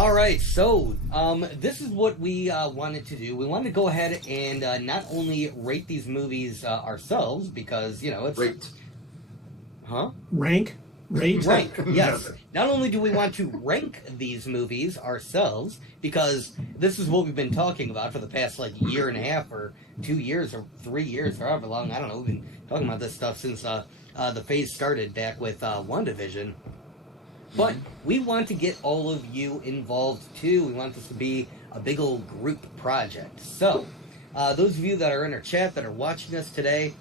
All right, so this is what we wanted to do. We wanted to go ahead and not only rate these movies ourselves, because, you know, it's... Rate. Huh? Rank? Rate? Rank, yes. Not only do we want to rank these movies ourselves, because this is what we've been talking about for the past, like, year and a half, or 2 years, or 3 years, or however long, I don't know. We've been talking about this stuff since the phase started back with WandaVision. But we want to get all of you involved, too. We want this to be a big old group project. So, those of you that are in our chat, that are watching us today,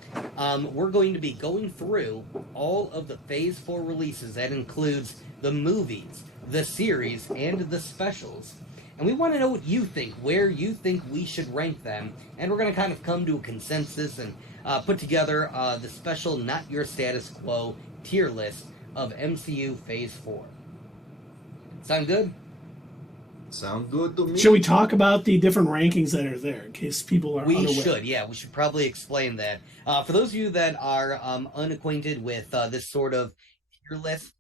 we're going to be going through all of the Phase 4 releases. That includes the movies, the series, and the specials. And we want to know what you think, where you think we should rank them. And we're going to kind of come to a consensus and put together the special Not Your Status Quo tier list of MCU Phase 4. Sound good? Sound good to me. Should we talk about the different rankings that are there in case people are unaware? We should, yeah. We should probably explain that. For those of you that are unacquainted with this sort of tier list,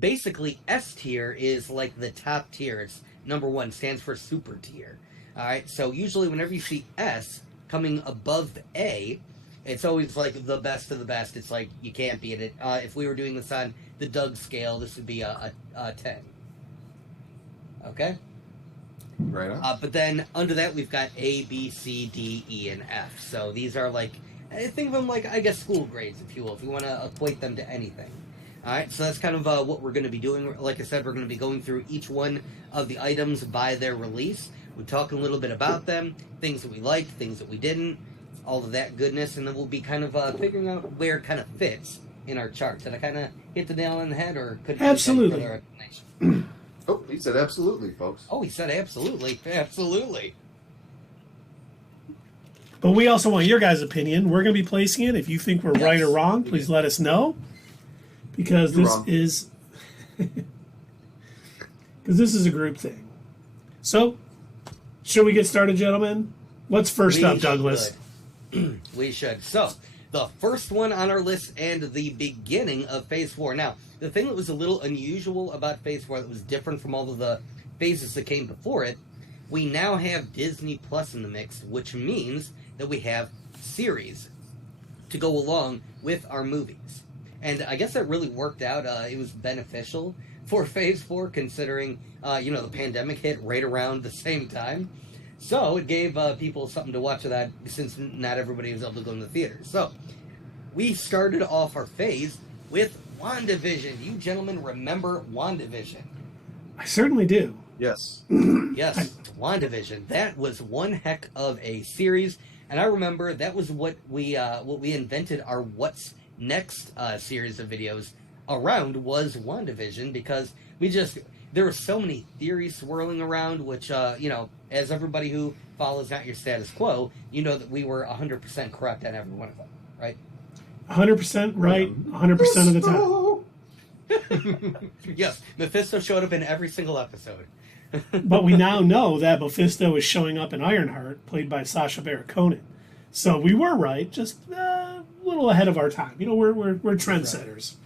basically S tier is like the top tier. It's number 1, stands for super tier. All right, so usually whenever you see S coming above the A, it's always like the best of the best. It's like you can't beat it. If we were doing this on the Doug scale, this would be a 10. Okay? Right on. But then under that, we've got A, B, C, D, E, and F. So these are like, think of them like, I guess, school grades, if you will, if you want to equate them to anything. All right, so that's kind of what we're going to be doing. Like I said, we're going to be going through each one of the items by their release. We're talking a little bit about them, things that we liked, things that we didn't, all of that goodness, and then we'll be kind of figuring out where it kind of fits in our charts. Did I kind of hit the nail on the head, or could Absolutely. Oh, he said absolutely, folks. Oh, he said absolutely. Absolutely. But we also want your guys' opinion. We're going to be placing it. If you think we're right or wrong, please let us know. Because You're this wrong. is... Because this is a group thing. So, should we get started, gentlemen? What's first up, Douglas? We should. So, the first one on our list and the beginning of Phase 4. Now, the thing that was a little unusual about Phase 4 that was different from all of the phases that came before it, we now have Disney Plus in the mix, which means that we have series to go along with our movies. And I guess that really worked out. It was beneficial for Phase 4, considering, the pandemic hit right around the same time. So it gave people something to watch of that, since not everybody was able to go in the theater. So we started off our phase with WandaVision. You gentlemen remember WandaVision? I certainly do. Yes. Yes, WandaVision. That was one heck of a series, and I remember that was what we invented our What's Next series of videos around, was WandaVision, because there were so many theories swirling around, which, as everybody who follows Not Your Status Quo, you know that we were 100% correct on every one of them, right? 100% right, 100% of the time. Yes, Mephisto showed up in every single episode. But we now know that Mephisto is showing up in Ironheart, played by Sacha Baron Cohen. So we were right, just a little ahead of our time. We're trendsetters.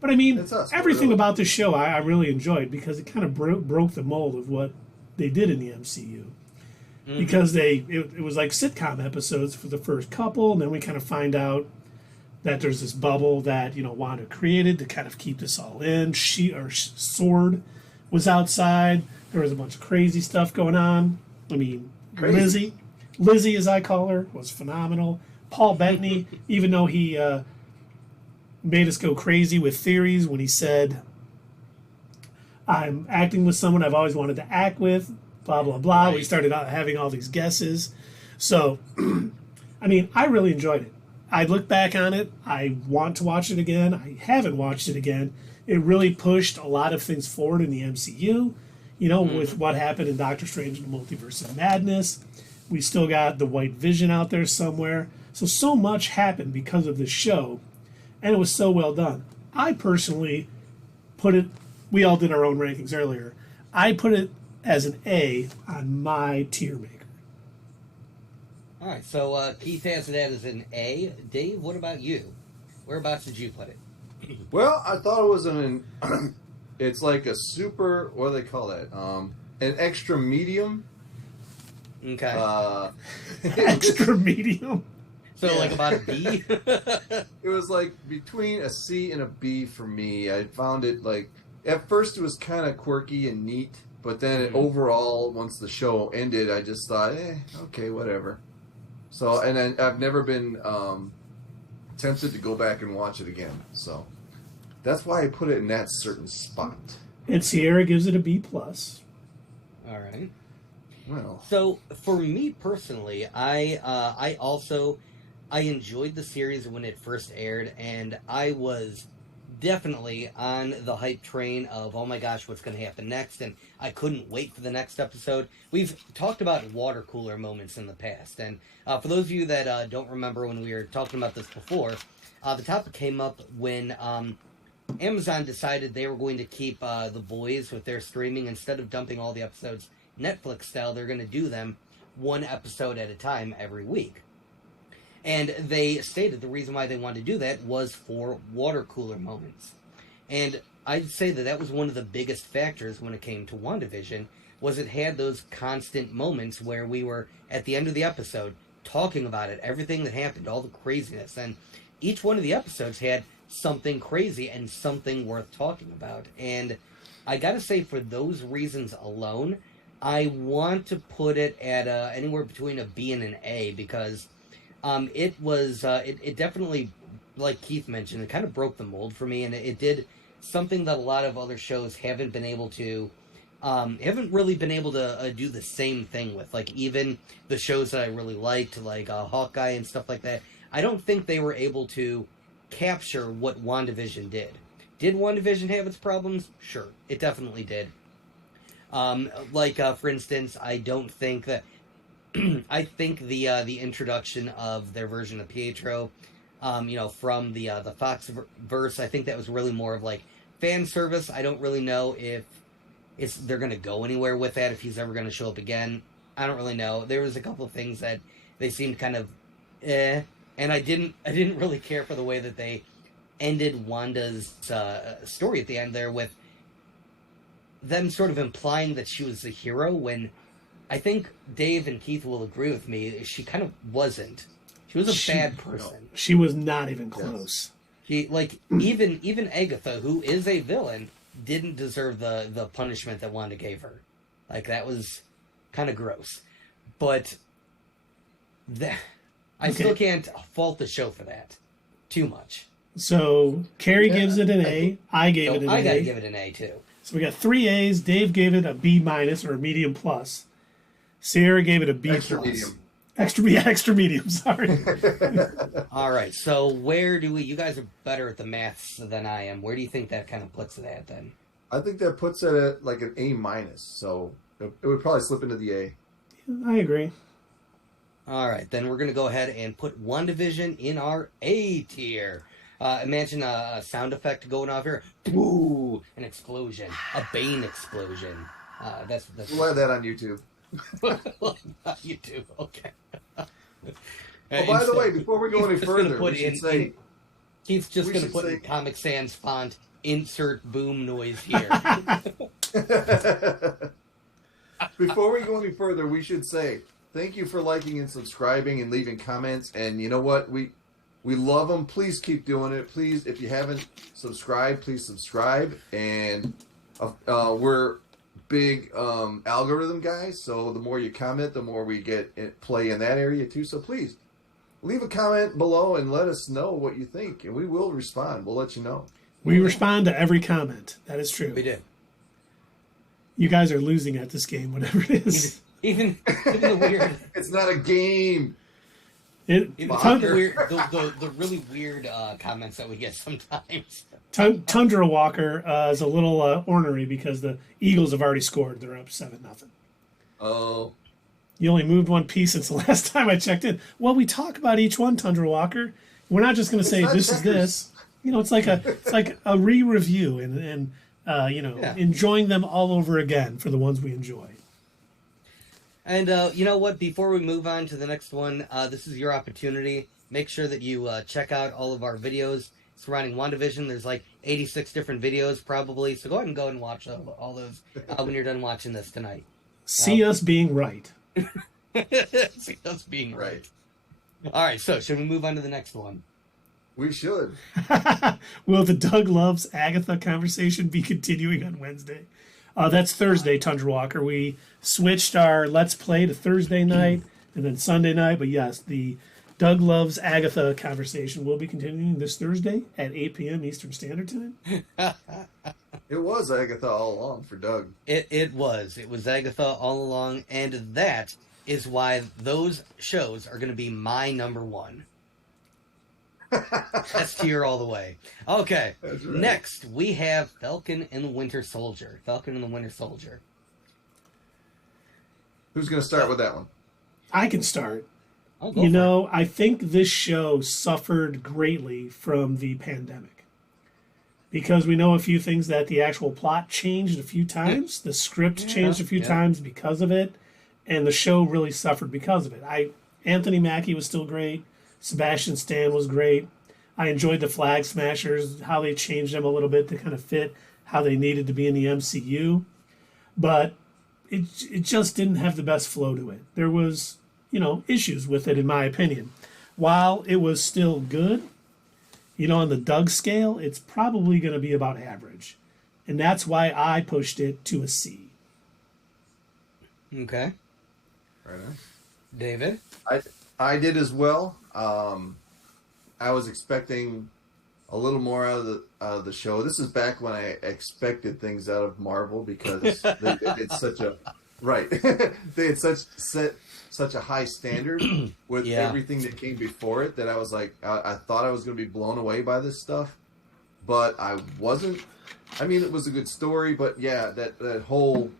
But I mean, everything about this show I really enjoyed, because it kind of broke the mold of what they did in the MCU. Mm-hmm. Because it was like sitcom episodes for the first couple, and then we kind of find out that there's this bubble that, Wanda created to kind of keep this all in. Sword was outside. There was a bunch of crazy stuff going on. I mean, Lizzie, as I call her, was phenomenal. Paul Bettany, even though he made us go crazy with theories when he said, I'm acting with someone I've always wanted to act with, blah, blah, blah. Right. We started out having all these guesses. So, I mean, I really enjoyed it. I look back on it. I want to watch it again. I haven't watched it again. It really pushed a lot of things forward in the MCU, with what happened in Doctor Strange and the Multiverse of Madness. We still got the White Vision out there somewhere. So much happened because of this show, and it was so well done. I personally put it, we all did our own rankings earlier, I put it as an A on my tier maker. All right, so Keith has it as an A. Dave, what about you? Whereabouts did you put it? Well, I thought it was It's like a super. What do they call that? An extra medium. Okay. Extra medium. So Yeah. like about a B. It was like between a C and a B for me. I found it like at first it was kind of quirky and neat, but then overall, once the show ended, I just thought, okay, whatever. So, and then I've never been tempted to go back and watch it again. So that's why I put it in that certain spot. And Sierra gives it a B plus. All right. Well, So for me personally, I also I enjoyed the series when it first aired, and I was definitely on the hype train of, oh my gosh, what's going to happen next, and I couldn't wait for the next episode. We've talked about water cooler moments in the past, and for those of you that don't remember when we were talking about this before, the topic came up when Amazon decided they were going to keep The Boys with their streaming. Instead of dumping all the episodes Netflix style, they're going to do them one episode at a time every week. And they stated the reason why they wanted to do that was for water cooler moments. And I'd say that that was one of the biggest factors when it came to WandaVision, was it had those constant moments where we were, at the end of the episode, talking about it, everything that happened, all the craziness. And each one of the episodes had something crazy and something worth talking about. And I gotta say, for those reasons alone, I want to put it at anywhere between a B and an A, because it was it definitely, like Keith mentioned, it kind of broke the mold for me, and it did something that a lot of other shows haven't been able to do the same thing with. Like even the shows that I really liked, like Hawkeye and stuff like that, I don't think they were able to capture what WandaVision did. Did WandaVision have its problems? Sure, it definitely did. For instance, I don't think that I think the introduction of their version of Pietro, from the Fox verse, I think that was really more of like fan service. I don't really know if they're going to go anywhere with that, if he's ever going to show up again. I don't really know. There was a couple of things that they seemed kind of and I didn't really care for the way that they ended Wanda's story at the end there, with them sort of implying that she was the hero, when I think Dave and Keith will agree with me, she kind of wasn't. She was a bad person. She was not even close. She, even Agatha, who is a villain, didn't deserve the punishment that Wanda gave her. Like, that was kind of gross. But I still can't fault the show for that too much. So Carrie gives it an A. I gave it an A. I gotta give it an A too. So we got 3 A's. Dave gave it a B minus, or a medium plus. Sierra gave it a B extra plus. medium. Extra medium, sorry. All right, so where do you guys are better at the maths than I am. Where do you think that kind of puts it at then? I think that puts it at like an A minus, so it would probably slip into the A. I agree. All right, then we're going to go ahead and put WandaVision in our A tier. Imagine a sound effect going off here. Ooh, an explosion. A Bane explosion. That's We'll have that on YouTube. YouTube, okay. Oh, by the way, before we go any further, we should say... Keith's just going to put in Comic Sans font, insert boom noise here. Before we go any further, we should say thank you for liking and subscribing and leaving comments. And you know what? We love them. Please keep doing it. Please, if you haven't subscribed, please subscribe. And we're big algorithm guys, so the more you comment, the more we get play in that area too. So please leave a comment below and let us know what you think, and we will respond. We'll let you know. We respond to every comment. That is true. We do. You guys are losing at this game, whatever it is. Even the weird. It's not a game. The really weird comments that we get sometimes. Tundra Walker is a little ornery because the Eagles have already scored. They're up 7-0. Oh. You only moved one piece since the last time I checked in. Well, we talk about each one, Tundra Walker. We're not just going to say this checkers. is this. It's like a re-review and enjoying them all over again for the ones we enjoy. And you know what? Before we move on to the next one, this is your opportunity. Make sure that you check out all of our videos surrounding WandaVision. There's like 86 different videos probably. So go ahead and watch all those when you're done watching this tonight. See us being right. See us being right. All right, so should we move on to the next one? We should. Will the Doug Loves Agatha conversation be continuing on Wednesday? That's Thursday, Tundra Walker. We switched our Let's Play to Thursday night and then Sunday night. But yes, the Doug Loves Agatha conversation will be continuing this Thursday at 8 p.m. Eastern Standard Time. It was Agatha all along for Doug. It was. It was Agatha all along, and that is why those shows are going to be my number one. S tier all the way. Okay, right. Next we have Falcon and the Winter Soldier. Falcon and the Winter Soldier. Who's going to start with that one? I can start. You know, I think this show suffered greatly from the pandemic. Because we know a few things that the actual plot changed a few times. The script changed a few times because of it. And the show really suffered because of it. Anthony Mackie was still great. Sebastian Stan was great. I enjoyed the Flag Smashers, how they changed them a little bit to kind of fit how they needed to be in the MCU. But it just didn't have the best flow to it. There was, issues with it, in my opinion. While it was still good, on the Doug scale, it's probably going to be about average. And that's why I pushed it to a C. Okay. Right on. David? I did as well. I was expecting a little more out of the show. This is back when I expected things out of Marvel because they did such a they had such a high standard with everything that came before it that I was like, I thought I was going to be blown away by this stuff, but I wasn't. I mean, it was a good story, but yeah, that whole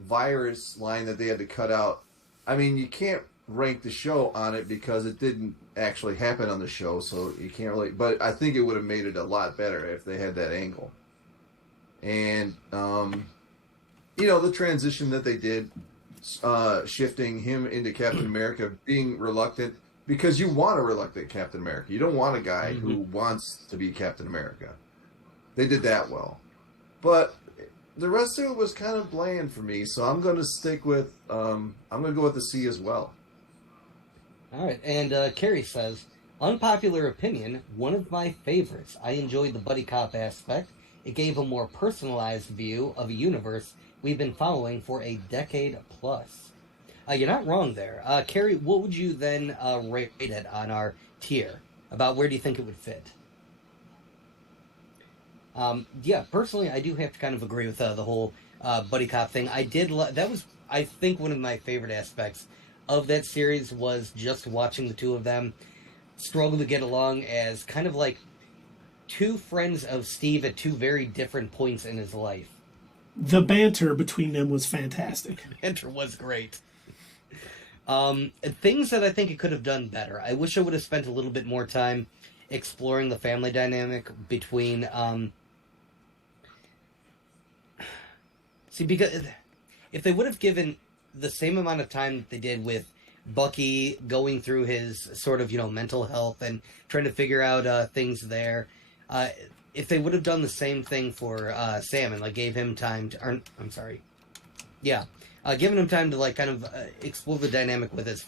virus line that they had to cut out. I mean, you can't rank the show on it because it didn't actually happen on the show, so you can't really. But I think it would have made it a lot better if they had that angle. And the transition that they did, shifting him into Captain America, being reluctant because you want a reluctant Captain America. You don't want a guy who wants to be Captain America. They did that well, but the rest of it was kind of bland for me. So I'm going to stick with. I'm going to go with the C as well. All right, and Carrie says, unpopular opinion, one of my favorites. I enjoyed the buddy cop aspect. It gave a more personalized view of a universe we've been following for a decade plus. You're not wrong there. Carrie, what would you then rate it on our tier? About where do you think it would fit? Personally, I do have to kind of agree with the whole buddy cop thing. That was, I think, one of my favorite aspects of that series was just watching the two of them struggle to get along as kind of like two friends of Steve at two very different points in his life. The banter between them was fantastic. The banter was great. Things that I think it could have done better. I wish I would have spent a little bit more time exploring the family dynamic between... because if they would have given the same amount of time that they did with Bucky going through his sort of, mental health and trying to figure out things there, if they would have done the same thing for Sam and gave him time to, giving him time to kind of explore the dynamic with his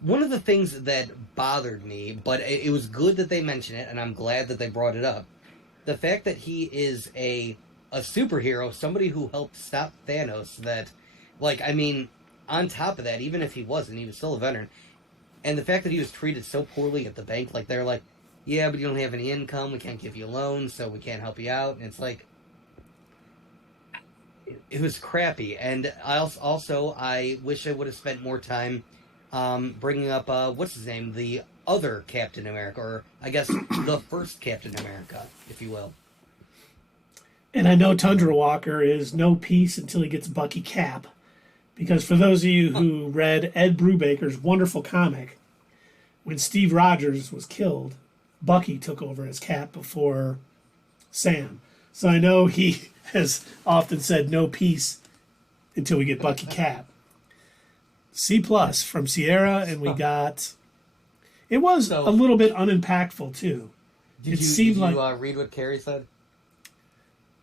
one of the things that bothered me, but it was good that they mentioned it, and I'm glad that they brought it up, the fact that he is a superhero, somebody who helped stop Thanos, that, on top of that, even if he wasn't, he was still a veteran, and the fact that he was treated so poorly at the bank, they're like, yeah, but you don't have any income, we can't give you a loan, so we can't help you out, and it's it was crappy. And I wish I would have spent more time bringing up, what's his name, the other Captain America, or I guess the first Captain America, if you will. And I know Tundra Walker is no peace until he gets Bucky Cap, because for those of you who read Ed Brubaker's wonderful comic, when Steve Rogers was killed, Bucky took over as Cap before Sam. So I know he has often said no peace until we get Bucky Cap. C+ from Sierra, and we got... It was a little bit unimpactful, too. It seemed did you like read what Carrie said?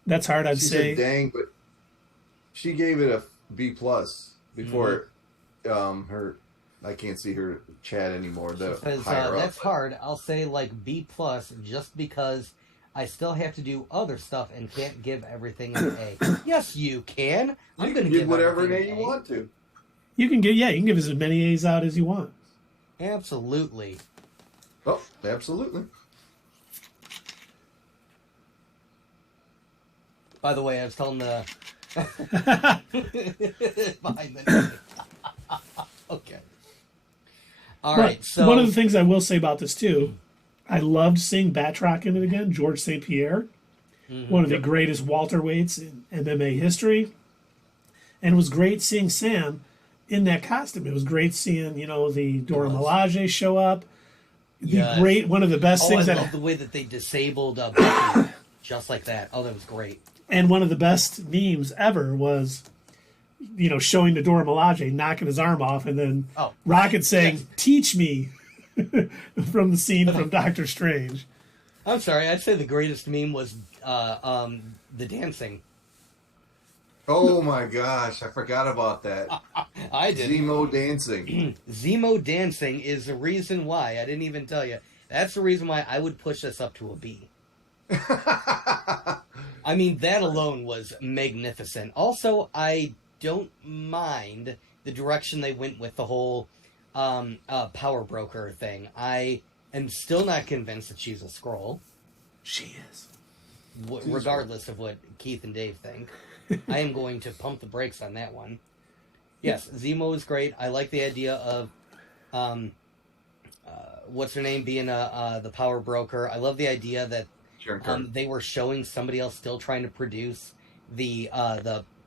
that's hard. I'd She say. said, "Dang," but she gave it a B plus before her. I can't see her chat anymore. The Because higher that's up. hard. I'll say like B plus just because I still have to do other stuff and can't give everything an A. Yes, you can. I'm You going can to give whatever everything name an you want to. You can give as many A's out as you want. Absolutely. Oh, absolutely. By the way, I was telling the behind the okay. All But right. So one of the things I will say about this too, I loved seeing Batroc in it again. George St. Pierre, one of the greatest welterweights in MMA history, and it was great seeing Sam in that costume. It was great seeing the Dora Milaje show up. Yes. One of the best Oh, things I that love the way that they disabled Becky just like that. Oh, that was great. and one of the best memes ever was showing the Dora Milaje knocking his arm off, and then Oh, Rocket saying, yes. "Teach me," from the scene from Doctor Strange. I'm sorry. I'd say the greatest meme was the dancing. Oh my gosh, I forgot about that. I did. Zemo dancing. Zemo dancing is the reason why. I didn't even tell you. That's the reason why I would push this up to a B. I mean, that alone was magnificent. Also, I don't mind the direction they went with the whole power broker thing. I am still not convinced that she's a Skrull, She is. regardless of what Keith and Dave think. I am going to pump the brakes on that one. Yes, Zemo is great. I like the idea of what's her name being the power broker. I love the idea that they were showing somebody else still trying to produce the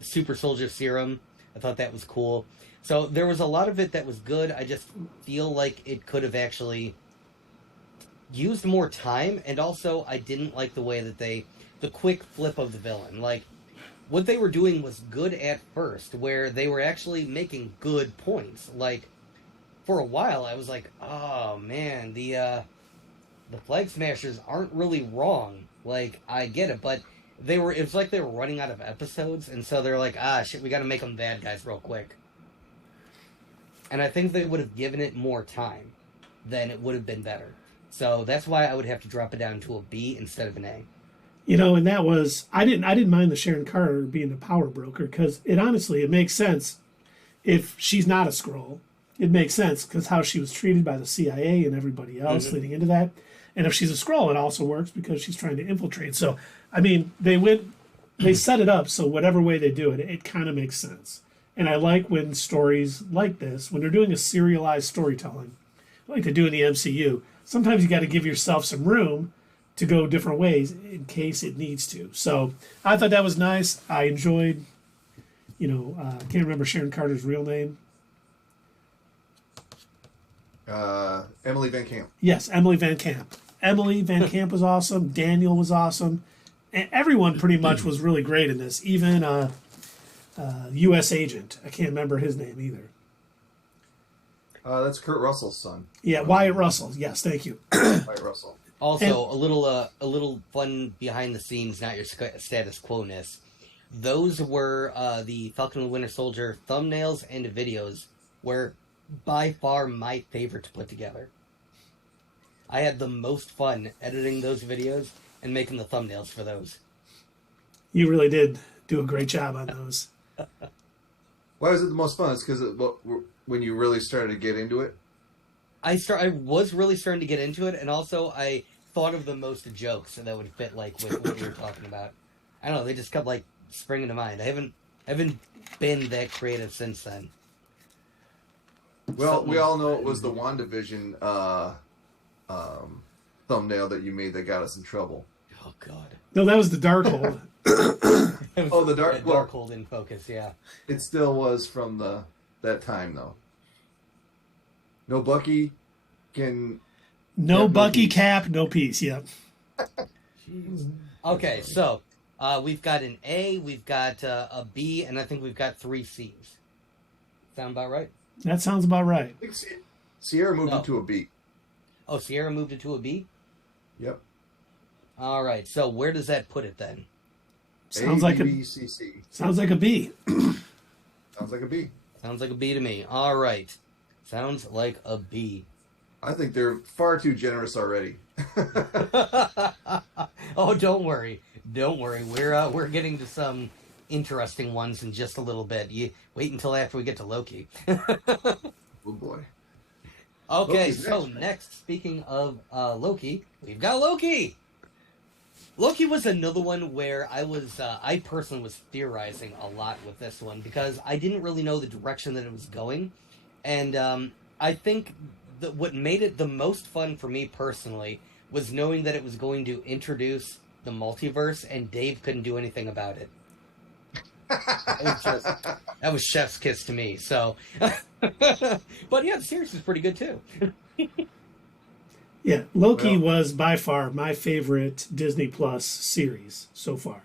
super soldier serum. I thought that was cool. So there was a lot of it that was good. I just feel like it could have actually used more time, and also I didn't like the way that the quick flip of the villain. Like, what they were doing was good at first, where they were actually making good points. Like, for a while, I was like, oh man, the Flag Smashers aren't really wrong. Like, I get it, but it's like they were running out of episodes, and so they're like, shit, we gotta make them bad guys real quick. And I think they would have given it more time, then it would have been better. So that's why I would have to drop it down to a B instead of an A. And that was I didn't mind the Sharon Carter being the power broker, because it makes sense if she's not a Skrull. It makes sense because how she was treated by the CIA and everybody else leading into that. And if she's a Skrull, it also works because she's trying to infiltrate. So, I mean, they set it up so whatever way they do it, it kind of makes sense. And I like when stories like this, when they're doing a serialized storytelling, like they do in the MCU, sometimes you got to give yourself some room to go different ways in case it needs to. So I thought that was nice. I enjoyed, I can't remember Sharon Carter's real name. Emily Van Camp. Yes, Emily Van Camp. Emily Van Camp was awesome. Daniel was awesome. And everyone pretty much was really great in this. Even U.S. agent. I can't remember his name either. That's Kurt Russell's son. Yeah, Wyatt Russell. Yes, thank you. Wyatt Russell. Also, a little fun behind the scenes, not your status quo-ness. Those were the Falcon and the Winter Soldier thumbnails and videos were by far my favorite to put together. I had the most fun editing those videos and making the thumbnails for those. You really did do a great job on those. Why was it the most fun? It's because when you really started to get into it? I was really starting to get into it, and also I thought of the most jokes that would fit like with what we were talking about. I don't know, they just kept like springing to mind. I haven't been that creative since then. Well, we all know it was the WandaVision thumbnail that you made that got us in trouble. Oh God. No, that was the Darkhold. The Darkhold in focus, yeah. It still was from that time though. No Bucky can. No Bucky Cap, no peace. Yep. Jeez. Okay, so we've got an A, we've got a B, and I think we've got 3 C's. Sound about right? That sounds about right. Sierra moved into a B. Oh, Sierra moved into a B? Yep. All right. So where does that put it then? Sounds like a ABCC. sounds like a B. Sounds like a B. Sounds like a B to me. All right. Sounds like a B. I think they're far too generous already. Oh, don't worry. Don't worry. We're getting to some interesting ones in just a little bit. You wait until after we get to Loki. Oh boy. Okay, Loki's so next, right? next, speaking of Loki, we've got Loki. Loki was another one where I personally was theorizing a lot with this one because I didn't really know the direction that it was going, and I think that what made it the most fun for me personally was knowing that it was going to introduce the multiverse, and Dave couldn't do anything about it. That was chef's kiss to me. So, but yeah, the series was pretty good too. Yeah, Loki Well, was by far my favorite Disney Plus series so far.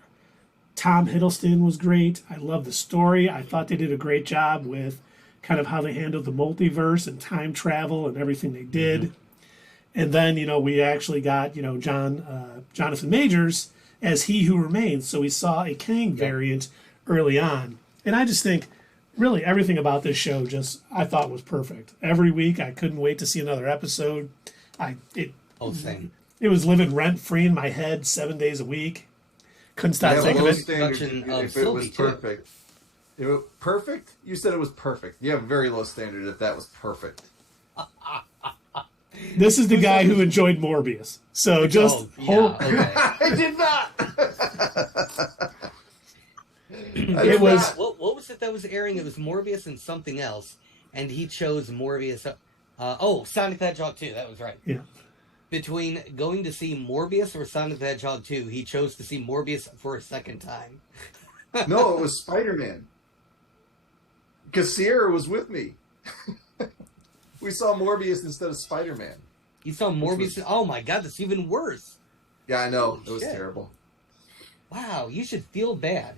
Tom Hiddleston was great. I love the story. I thought they did a great job with kind of how they handled the multiverse and time travel and everything they did. And then, we actually got, Jonathan Majors as He Who Remains. So we saw a Kang variant early on. And I just think really everything about this show I thought was perfect. Every week I couldn't wait to see another episode. It Oh, same. it was living rent free in my head 7 days a week. Couldn't stop you have thinking low of it. standards Production of if it was Sylvie, too. perfect. If it, perfect? You said it was perfect. You have a very low standard if that was perfect. This is the guy who enjoyed Morbius. So just Oh, yeah, hold. okay. I did not. It was What was it that was airing? It was Morbius and something else, and he chose Morbius. Sonic the Hedgehog 2. That was right. yeah. Between going to see Morbius or Sonic the Hedgehog 2, he chose to see Morbius for a second time. No, it was Spider-Man. Because Sierra was with me. We saw Morbius instead of Spider-Man. You saw Morbius. Oh my god, that's even worse. Yeah, I know. Holy It was shit. terrible. Wow, you should feel bad.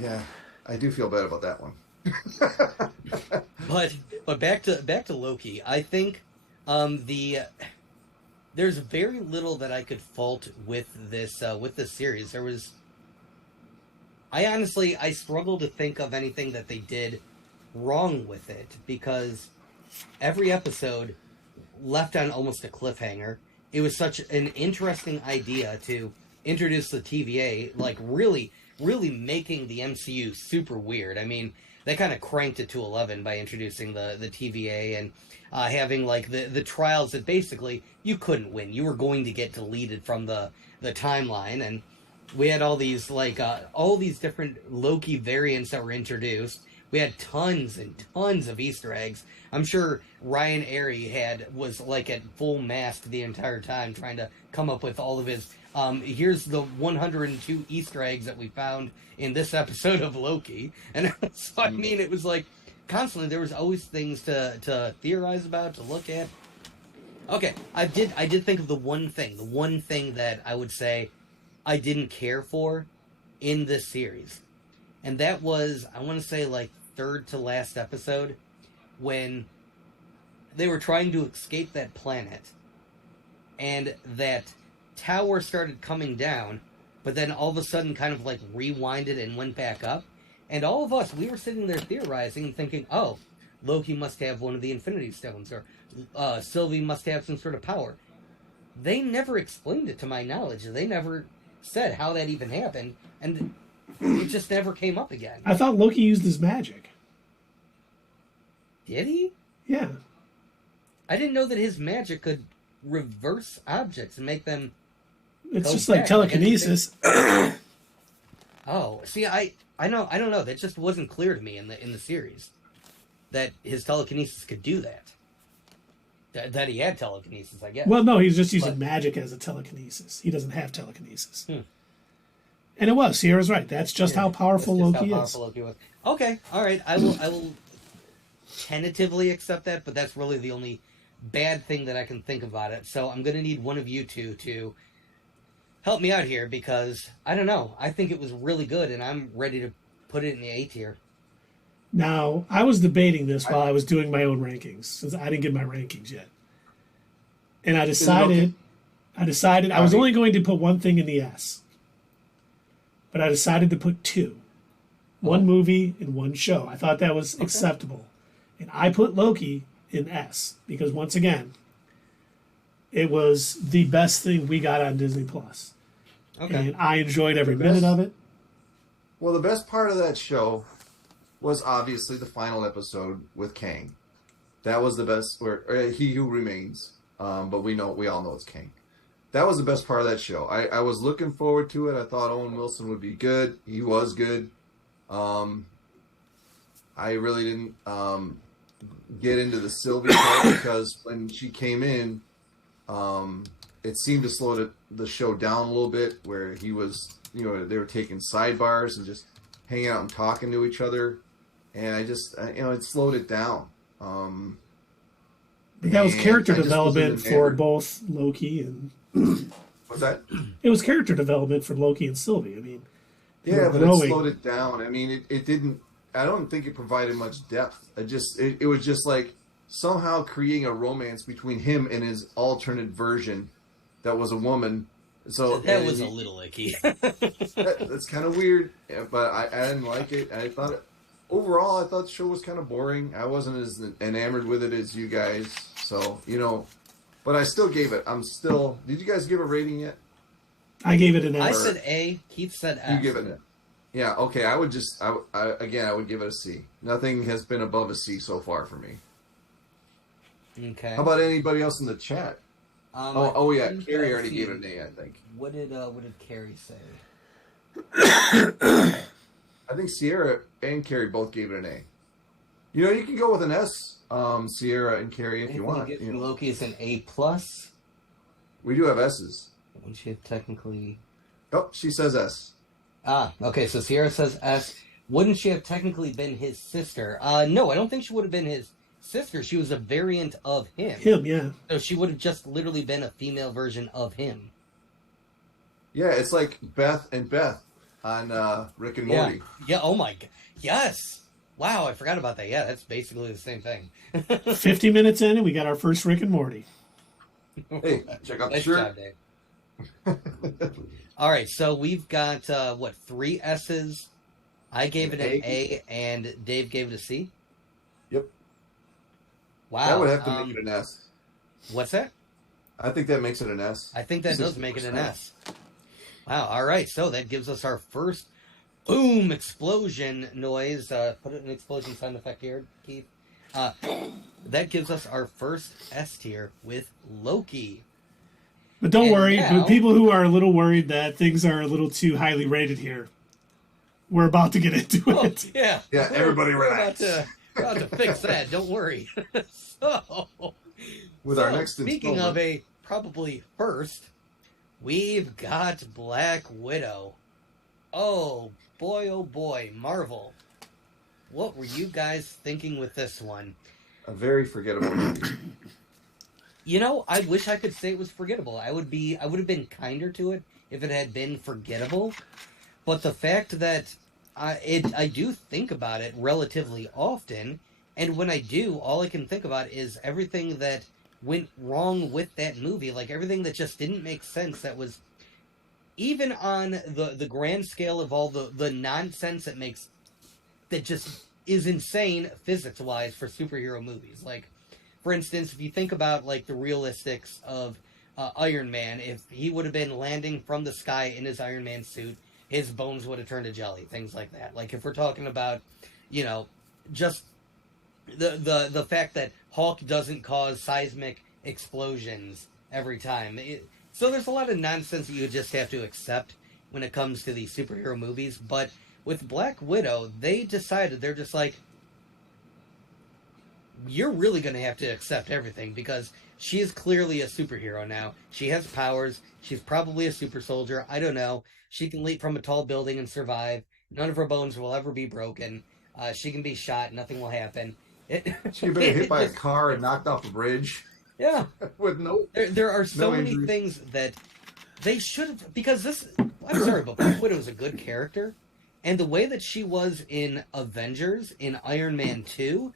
Yeah, I do feel bad about that one. But back to Loki. I think there's very little that I could fault with this series. I struggle to think of anything that they did wrong with it because every episode left on almost a cliffhanger. It was such an interesting idea to introduce the TVA, like really, really making the MCU super weird. I mean, they kind of cranked it to 11 by introducing the TVA and having like the trials that basically you couldn't win. You were going to get deleted from the timeline, and we had all these different Loki variants that were introduced. We had tons and tons of Easter eggs. I'm sure Ryan Airy was like at full mast the entire time trying to come up with all of his. Here's the 102 Easter eggs that we found in this episode of Loki, and so I mean, it was like constantly there was always things to theorize about, to look at. Okay, I did think of the one thing that I would say I didn't care for in this series, and that was, I want to say, like third to last episode when they were trying to escape that planet and that tower started coming down, but then all of a sudden kind of like rewinded and went back up, and all of us, we were sitting there theorizing and thinking, oh, Loki must have one of the Infinity Stones, or Sylvie must have some sort of power. They never explained it to my knowledge. They never said how that even happened, and it just never came up again. I thought Loki used his magic. Did he? Yeah. I didn't know that his magic could reverse objects and make them. It's go just like back. telekinesis. Oh, see, I don't know. That just wasn't clear to me in the series that his telekinesis could do that. That he had telekinesis, I guess. Well, no, he's just using But- magic as a telekinesis. He doesn't have telekinesis. Hmm. And it was. Sierra's right. That's just how powerful That's just Loki how is. powerful Loki was. Okay, all right. I will tentatively accept that, but that's really the only bad thing that I can think about it. So I'm going to need one of you two to help me out here because I don't know. I think it was really good, and I'm ready to put it in the A tier. Now, I was debating this while I was doing my own rankings, since I didn't get my rankings yet. And I decided I decided I was only going to put one thing in the S, but I decided to put two. One movie and one show. I thought that was acceptable. And I put Loki in S because, once again, it was the best thing we got on Disney Plus. Okay. And I enjoyed every minute of it. Well, the best part of that show was obviously the final episode with Kang. That was the best, or He Who Remains. But we all know it's Kang. That was the best part of that show. I was looking forward to it. I thought Owen Wilson would be good. He was good. I really didn't get into the Sylvie part because when she came in, it seemed to slow the show down a little bit, where he was, they were taking sidebars and just hanging out and talking to each other, and I just, it slowed it down. That was character development for both Loki and. What's that? It was character development for Loki and Sylvie. I mean, yeah, but it slowed it down. I mean, it didn't. I don't think it provided much depth. It was just like somehow creating a romance between him and his alternate version that was a woman. So that was a little icky. That's kind of weird, but I didn't like it. I thought overall, I thought the show was kind of boring. I wasn't as enamored with it as you guys. So, but I still gave it. Did you guys give a rating yet? I gave it an S. I said A. Keith said S. You give it an Yeah, okay. I would give it a C. Nothing has been above a C so far for me. Okay. How about anybody else in the chat? Yeah, Carrie already gave it an A, I think. What did Carrie say? I think Sierra and Carrie both gave it an A. You can go with an S, Sierra and Carrie, if you want. Loki is an A plus. We do have S's. Wouldn't she have technically? Oh, she says S. Okay. So Sierra says S. Wouldn't she have technically been his sister? No, I don't think she would have been his sister. She was a variant of him. Yeah. So she would have just literally been a female version of him. Yeah, it's like Beth and Beth on Rick and Morty. Yeah. Oh my God. Yes. Wow, I forgot about that. Yeah, that's basically the same thing. 50 minutes in, and we got our first Rick and Morty. Hey, check out the nice shirt. Job, Dave. All right, so we've got, 3 S's. I gave it an A, and Dave gave it a C? Yep. Wow. That would have to make it an S. What's that? I think that makes it an S. I think that does make it an S. Wow, all right, so that gives us our first boom explosion noise. Put an explosion sound effect here, Keith. That gives us our first S tier with Loki. But don't worry, the people who are a little worried that things are a little too highly rated here, we're about to get into it. Yeah. Yeah, everybody relax. We're about to fix that, don't worry. With our next speaking of a probably first, we've got Black Widow. Oh boy, Marvel. What were you guys thinking with this one? A very forgettable movie. I wish I could say it was forgettable. I would have been kinder to it if it had been forgettable. But the fact that I do think about it relatively often, and when I do, all I can think about is everything that went wrong with that movie, like everything that just didn't make sense, that was even on the grand scale of all the nonsense that just is insane physics-wise for superhero movies. Like, for instance, if you think about, like, the realistics of Iron Man, if he would have been landing from the sky in his Iron Man suit, his bones would have turned to jelly, things like that. Like, if we're talking about, just the fact that Hulk doesn't cause seismic explosions every time. So there's a lot of nonsense that you just have to accept when it comes to these superhero movies. But with Black Widow, they decided, they're just like, you're really going to have to accept everything because she is clearly a superhero now. She has powers. She's probably a super soldier. I don't know. She can leap from a tall building and survive. None of her bones will ever be broken. She can be shot. Nothing will happen. She can be hit by a car and knocked off a bridge. Yeah. With There are so many things that they should have, because I'm sorry, but Black Widow is a good character. And the way that she was in Avengers, in Iron Man 2,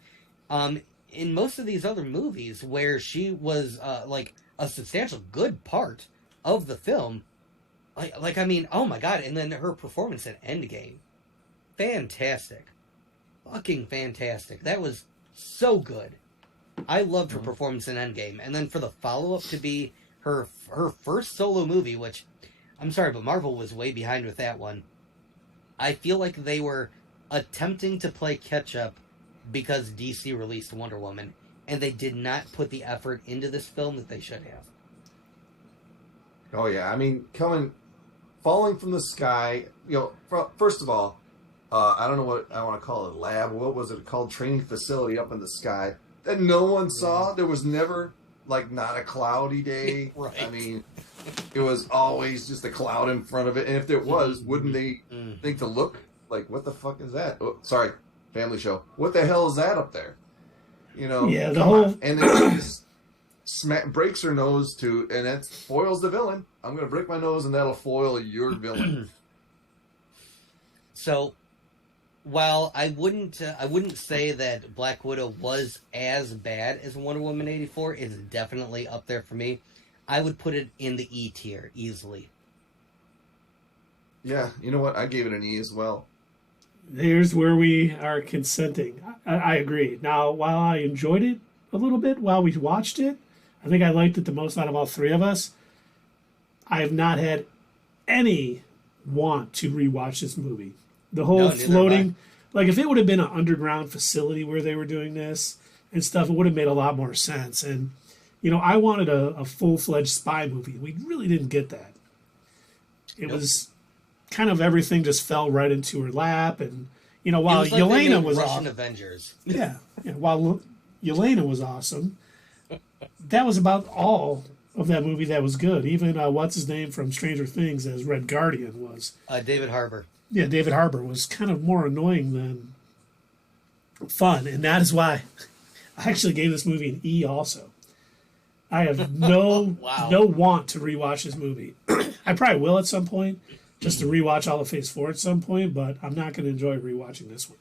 in most of these other movies where she was like a substantial good part of the film, I mean, oh my god! And then her performance in Endgame, fantastic, fucking fantastic. That was so good. I loved her performance in Endgame, and then for the follow up to be her first solo movie, which I'm sorry, but Marvel was way behind with that one. I feel like they were attempting to play catch up because DC released Wonder Woman, and they did not put the effort into this film that they should have. Oh yeah, I mean, falling from the sky. First of all, I don't know what I want to call it. Lab. What was it called? Training facility up in the sky that no one saw. There was never not a cloudy day. Right. I mean, it was always just a cloud in front of it. And if there was, wouldn't they think to look like, what the fuck is that? Oh, sorry, family show. What the hell is that up there? Yeah, the whole and then just breaks her nose and that foils the villain. I'm gonna break my nose and that'll foil your villain. So, while I wouldn't say that Black Widow was as bad as Wonder Woman 84, it's definitely up there for me. I would put it in the E tier easily. Yeah, you know what? I gave it an E as well. Here's where we are consenting. I agree. Now, while I enjoyed it a little bit while we watched it, I think I liked it the most out of all three of us. I have not had any want to rewatch this movie. The whole floating, if it would have been an underground facility where they were doing this and stuff, it would have made a lot more sense. And, I wanted a full-fledged spy movie. We really didn't get that. It was kind of everything just fell right into her lap. And, while Yelena was Russian awesome. Avengers. Yeah. While Yelena was awesome, that was about all of that movie that was good. Even what's his name from Stranger Things as Red Guardian was. David Harbour. Yeah, David Harbour was kind of more annoying than fun, and that is why I actually gave this movie an E also. I have no want to rewatch this movie. I probably will at some point, just to rewatch all of Phase 4 at some point, but I'm not going to enjoy rewatching this one.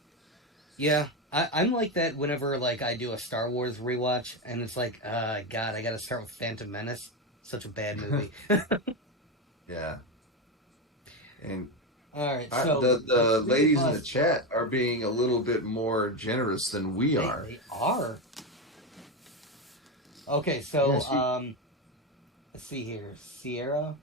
Yeah, I'm like that whenever I do a Star Wars rewatch, and it's God, I got to start with Phantom Menace. Such a bad movie. Yeah. And all right, so the ladies in the chat are being a little bit more generous than we are. They are. Okay, so let's see here. Sierra,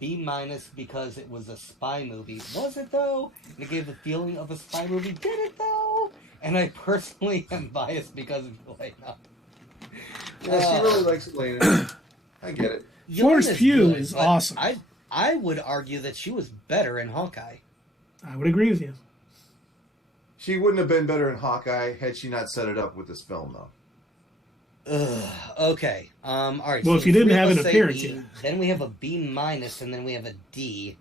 B- because it was a spy movie. Was it though? And it gave the feeling of a spy movie. Did it though? And I personally am biased because of Elena. Yeah, she really likes Elena. I get it. Florence Pugh is awesome. I would argue that she was better in Hawkeye. I would agree with you. She wouldn't have been better in Hawkeye had she not set it up with this film, though. Okay. All right. Well, so if you didn't have an appearance, B, then we have a B-, and then we have a D.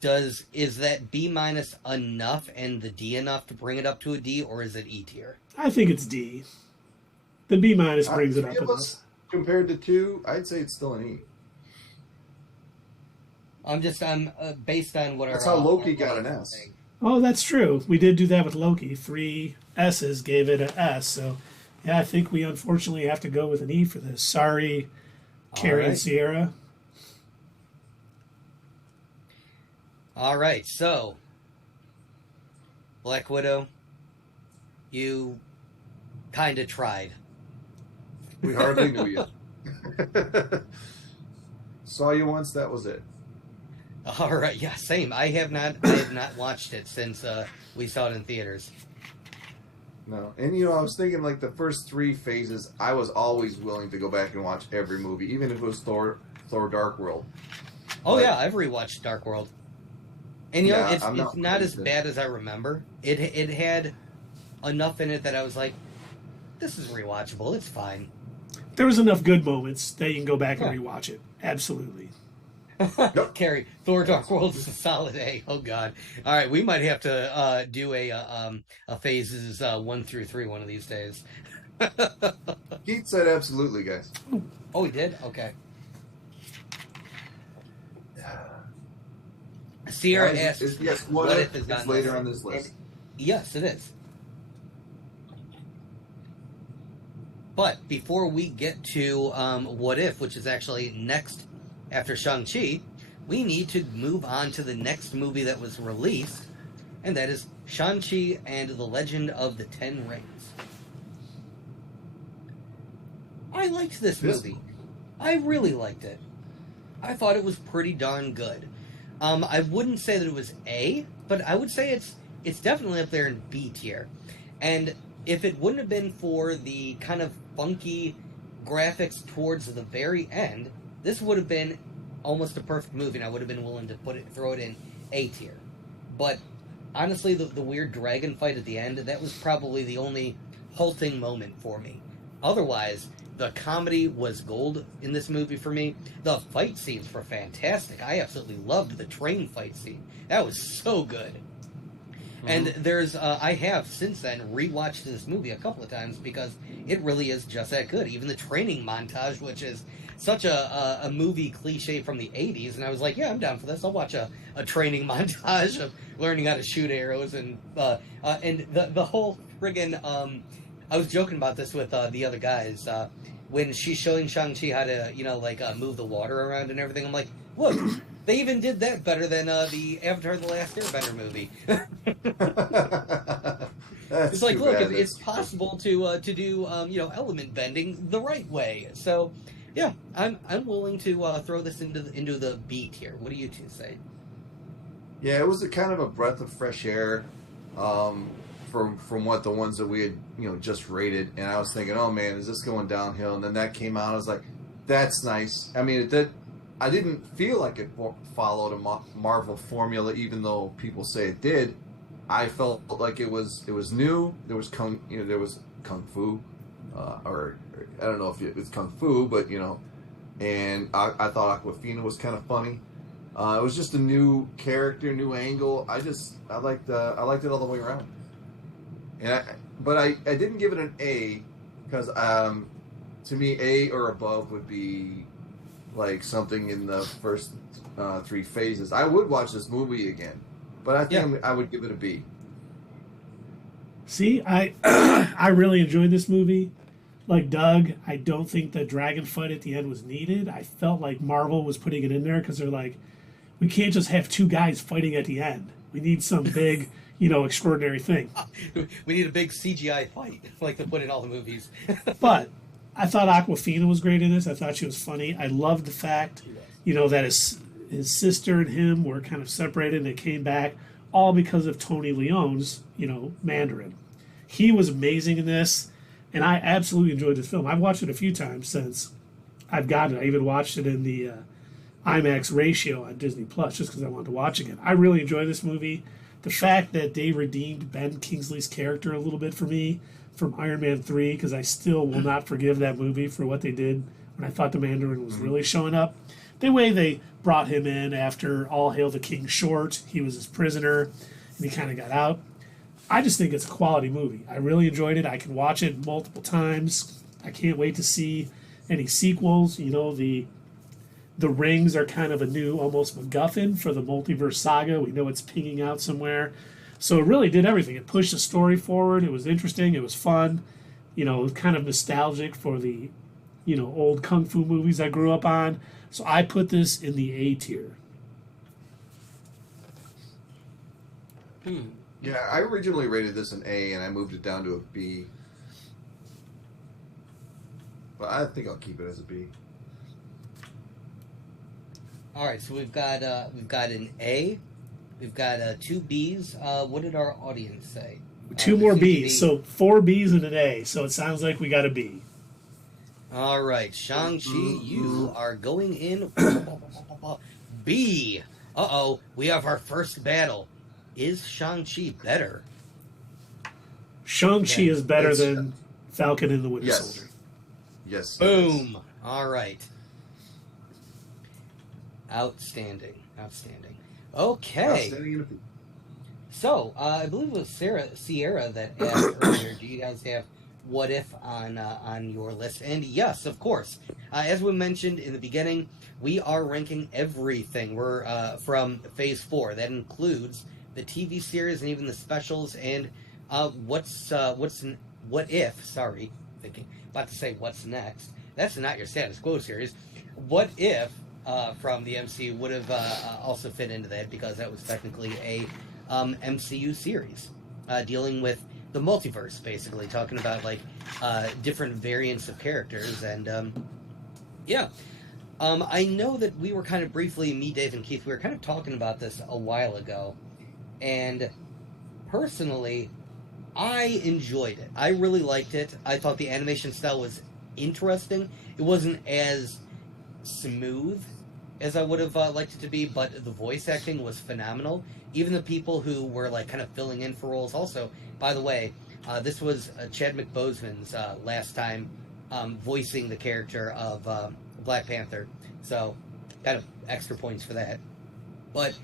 Is that B- enough and the D enough to bring it up to a D, or is it E tier? I think it's D. The B- brings it up enough. Compared to 2, I'd say it's still an E. I'm based on what That's how Loki got an S. Oh, that's true. We did do that with Loki. 3 S's gave it an S. So, yeah, I think we unfortunately have to go with an E for this. Sorry, Carrie and Sierra. All right, so Black Widow, you kind of tried. We hardly knew you. Saw you once, that was it. All right, yeah, same. I have not watched it since we saw it in theaters. No, and I was thinking the first 3 phases, I was always willing to go back and watch every movie, even if it was Thor Dark World. Oh yeah, I've rewatched Dark World, and it's not as bad as I remember. It had enough in it that I was like, this is rewatchable. It's fine. There was enough good moments that you can go back and rewatch it. Absolutely. Carrie, Thor Dark World is a solid A. Oh God! All right, we might have to do a phases 1 through 3 one of these days. Keith said absolutely, guys. Oh, he did. Okay. Sierra asked, yes, what if is later on this list? Yes, it is. But before we get to What If, which is actually next after Shang-Chi, we need to move on to the next movie that was released, and that is Shang-Chi and the Legend of the Ten Rings. I liked this movie. I really liked it. I thought it was pretty darn good. I wouldn't say that it was A, but I would say it's definitely up there in B tier. And if it wouldn't have been for the kind of funky graphics towards the very end, this would have been almost a perfect movie, and I would have been willing to throw it in A tier. But honestly, the weird dragon fight at the end, that was probably the only halting moment for me. Otherwise, the comedy was gold in this movie for me. The fight scenes were fantastic. I absolutely loved the train fight scene. That was so good. Mm-hmm. And there's, I have since then rewatched this movie a couple of times because it really is just that good. Even the training montage, which is such a movie cliche from the 80s, and I was like, yeah, I'm down for this. I'll watch a training montage of learning how to shoot arrows and the whole friggin', I was joking about this with the other guys, when she's showing Shang-Chi how to, move the water around and everything. I'm like, look, they even did that better than the Avatar: The Last Airbender movie. It's like, look, it's possible to do element bending the right way. So, yeah, I'm willing to throw this into the B tier. What do you two say? Yeah, it was a kind of a breath of fresh air. From what the ones that we had just rated, and I was thinking, oh man, is this going downhill? And then that came out, I was like, that's nice. I mean, I didn't feel like it followed a Marvel formula, even though people say it did. I felt like it was new. There was kung fu, or I don't know if it's kung fu, but and I thought Awkwafina was kind of funny. It was just a new character, new angle. I liked it all the way around. But I didn't give it an A because to me A or above would be like something in the first 3 phases. I would watch this movie again, but I think I would give it a B. See, I really enjoyed this movie. Like Doug, I don't think the dragon fight at the end was needed. I felt like Marvel was putting it in there because they're like, we can't just have 2 guys fighting at the end. We need some big extraordinary thing. We need a big CGI fight, like they put in all the movies. But I thought Awkwafina was great in this. I thought she was funny. I loved the fact, that his sister and him were kind of separated and they came back, all because of Tony Leone's, Mandarin. He was amazing in this, and I absolutely enjoyed this film. I've watched it a few times since I've gotten it. I even watched it in the IMAX ratio on Disney Plus just because I wanted to watch again. I really enjoyed this movie. The fact that they redeemed Ben Kingsley's character a little bit for me from Iron Man 3, because I still will not forgive that movie for what they did when I thought the Mandarin was really showing up. The way they brought him in after All Hail the King short, he was his prisoner, and he kind of got out. I just think it's a quality movie. I really enjoyed it. I can watch it multiple times. I can't wait to see any sequels. The rings are kind of a new, almost MacGuffin for the multiverse saga. We know it's pinging out somewhere. So it really did everything. It pushed the story forward. It was interesting. It was fun. It was kind of nostalgic for the, old kung fu movies I grew up on. So I put this in the A tier. Yeah, I originally rated this an A, and I moved it down to a B. But I think I'll keep it as a B. All right, so we've got an A, we've got 2 B's. What did our audience say? 2 more B's, so 4 B's and an A. So it sounds like we got a B. All right, Shang-Chi, you are going in B. Uh-oh, we have our first battle. Is Shang-Chi better? Shang-Chi is better than Falcon and the Winter Soldier. Yes. Boom. All right. Outstanding. Okay. So, I believe it was Sierra that asked earlier, do you guys have What If on your list? And yes, of course. As we mentioned in the beginning, we are ranking everything. We're from Phase 4. That includes the TV series and even the specials and What If thinking, about to say what's next. That's not your status quo series. What if from the MCU would have also fit into that, because that was technically a MCU series dealing with the multiverse, basically talking about like different variants of characters, and yeah. I know that we were kind of briefly, me, Dave, and Keith, we were kind of talking about this a while ago, and personally, I enjoyed it. I really liked it. I thought the animation style was interesting. It wasn't as smooth as I would have liked it to be, but the voice acting was phenomenal. Even the people who were like kind of filling in for roles. Also, by the way, this was Chadwick Boseman's last time voicing the character of Black Panther, so kind of extra points for that. But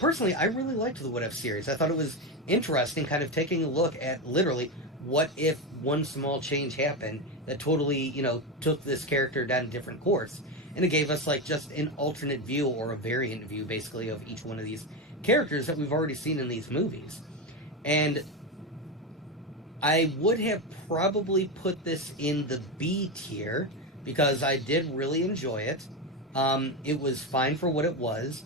personally, I really liked the What If series. I thought it was interesting, kind of taking a look at literally what if one small change happened that totally, took this character down a different course. And it gave us like just an alternate view or a variant view, basically, of each one of these characters that we've already seen in these movies. And I would have probably put this in the B tier because I did really enjoy it. It was fine for what it was.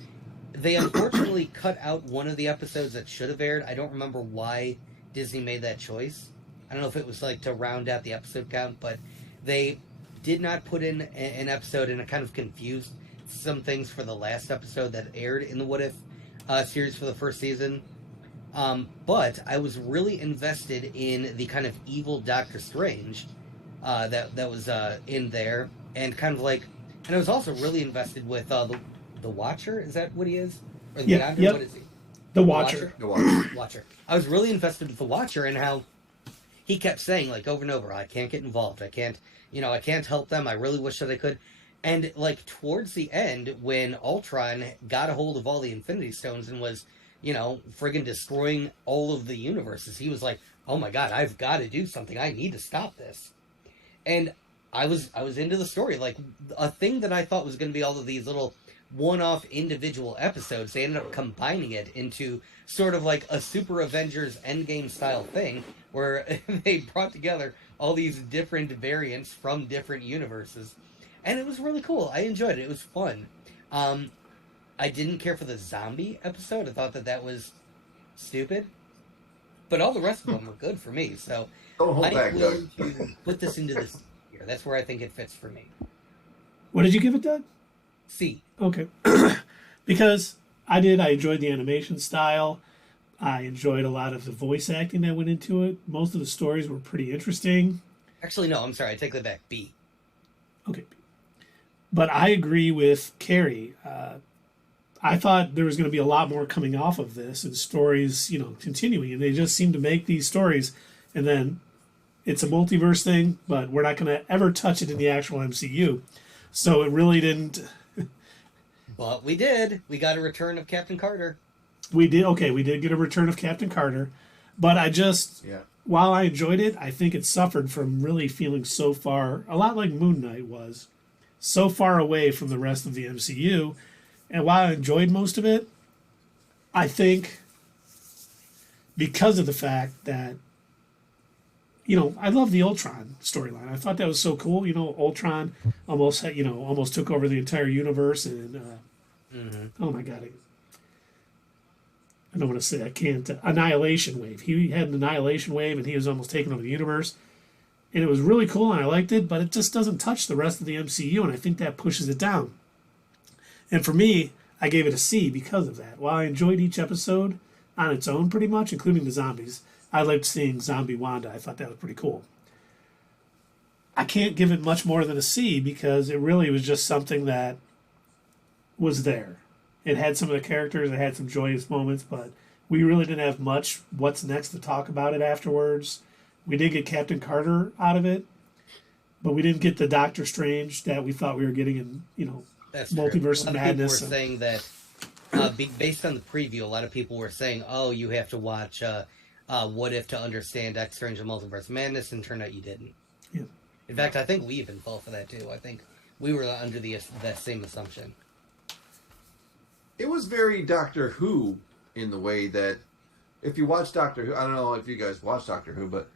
They unfortunately cut out one of the episodes that should have aired. I don't remember why Disney made that choice. I don't know if it was like to round out the episode count, but they did not put in an episode, and it kind of confused some things for the last episode that aired in the What If series for the first season. But I was really invested in the kind of evil Doctor Strange that was in there, and kind of like, and I was also really invested with the Watcher. Is that what he is? Or the Beyonder? Yep. What is he? The Watcher. The Watcher. Watcher. I was really invested with the Watcher and how he kept saying like over and over, I can't get involved. I can't, I can't help them. I really wish that I could. And like towards the end, when Ultron got a hold of all the Infinity Stones and was, friggin' destroying all of the universes, he was like, oh my God, I've got to do something. I need to stop this. And I was into the story. Like a thing that I thought was going to be all of these little one-off individual episodes, they ended up combining it into sort of like a Super Avengers Endgame style thing where they brought together all these different variants from different universes, and it was really cool. I enjoyed it. It was fun. I didn't care for the zombie episode. I thought that was stupid, but all the rest of them were good for me. So Don't hold I'm back, willing Doug. to put this into this year. That's where I think it fits for me. What did you give it, Doug? C. Okay. Because I enjoyed the animation style. I enjoyed a lot of the voice acting that went into it. Most of the stories were pretty interesting. Actually, no, I'm sorry. I take that back. B. Okay. But I agree with Carrie. I thought there was going to be a lot more coming off of this and stories, continuing. And they just seem to make these stories. And then it's a multiverse thing, but we're not going to ever touch it in the actual MCU. So it really didn't. But we did. We got a return of Captain Carter. We did get a return of Captain Carter. But while I enjoyed it, I think it suffered from really feeling so far, a lot like Moon Knight was, so far away from the rest of the MCU. And while I enjoyed most of it, I think because of the fact that, I love the Ultron storyline. I thought that was so cool. Ultron almost took over the entire universe, and oh my God, I don't want to say I can't. Annihilation Wave. He had an Annihilation Wave, and he was almost taking over the universe, and it was really cool, and I liked it. But it just doesn't touch the rest of the MCU, and I think that pushes it down. And for me, I gave it a C because of that. While I enjoyed each episode on its own, pretty much, including the zombies. I liked seeing Zombie Wanda. I thought that was pretty cool. I can't give it much more than a C because it really was just something that was there. It had some of the characters, it had some joyous moments, but we really didn't have much what's next to talk about it afterwards. We did get Captain Carter out of it, but we didn't get the Doctor Strange that we thought we were getting in, That's Multiverse true. of A lot Madness. of people were saying that, based on the preview, a lot of people were saying, oh, you have to watch What If to understand Doctor Strange and Multiverse of Madness, and it turned out you didn't. Yeah. In fact, I think we even fell for that too. I think we were under that same assumption. It was very Doctor Who in the way that if you watch Doctor Who, I don't know if you guys watch Doctor Who, but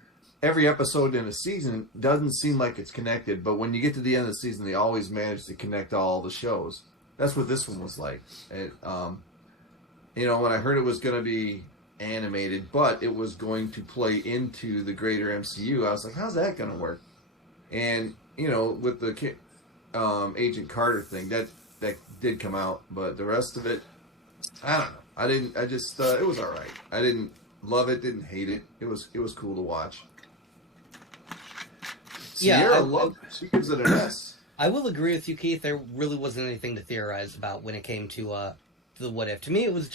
every episode in a season doesn't seem like it's connected, but when you get to the end of the season, they always manage to connect all the shows. That's what this one was like. And, when I heard it was going to be animated, but it was going to play into the greater MCU, I was like, how's that going to work? And, with the Agent Carter thing, that did come out, but the rest of it, I don't know. I just, it was all right. I didn't love it, didn't hate it. It was cool to watch. Sierra loved it. She gives it an S. I will agree with you, Keith. There really wasn't anything to theorize about when it came to the What If. To me, it was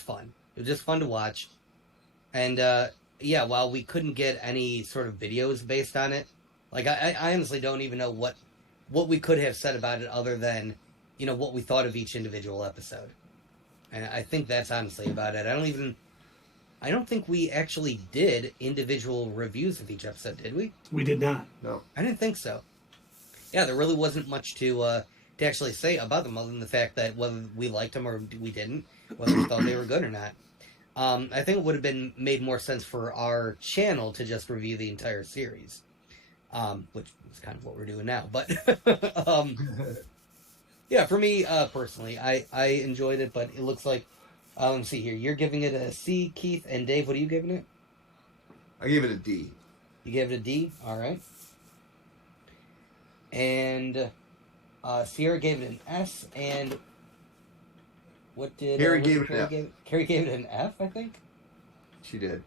fun. It was just fun to watch. And, while we couldn't get any sort of videos based on it, like, I honestly don't even know what we could have said about it other than, what we thought of each individual episode. And I think that's honestly about it. I don't think we actually did individual reviews of each episode, did we? We did not. No. I didn't think so. Yeah, there really wasn't much to actually say about them other than the fact that whether we liked them or we didn't, whether we thought they were good or not. I think it would have been made more sense for our channel to just review the entire series, which is kind of what we're doing now. But yeah, for me personally, I enjoyed it, but it looks like let me see here. You're giving it a C, Keith, and Dave. What are you giving it? I gave it a D. You gave it a D. All right. And Sierra gave it an S, and what did Carrie gave it an F. Carrie gave it an F, I think. She did.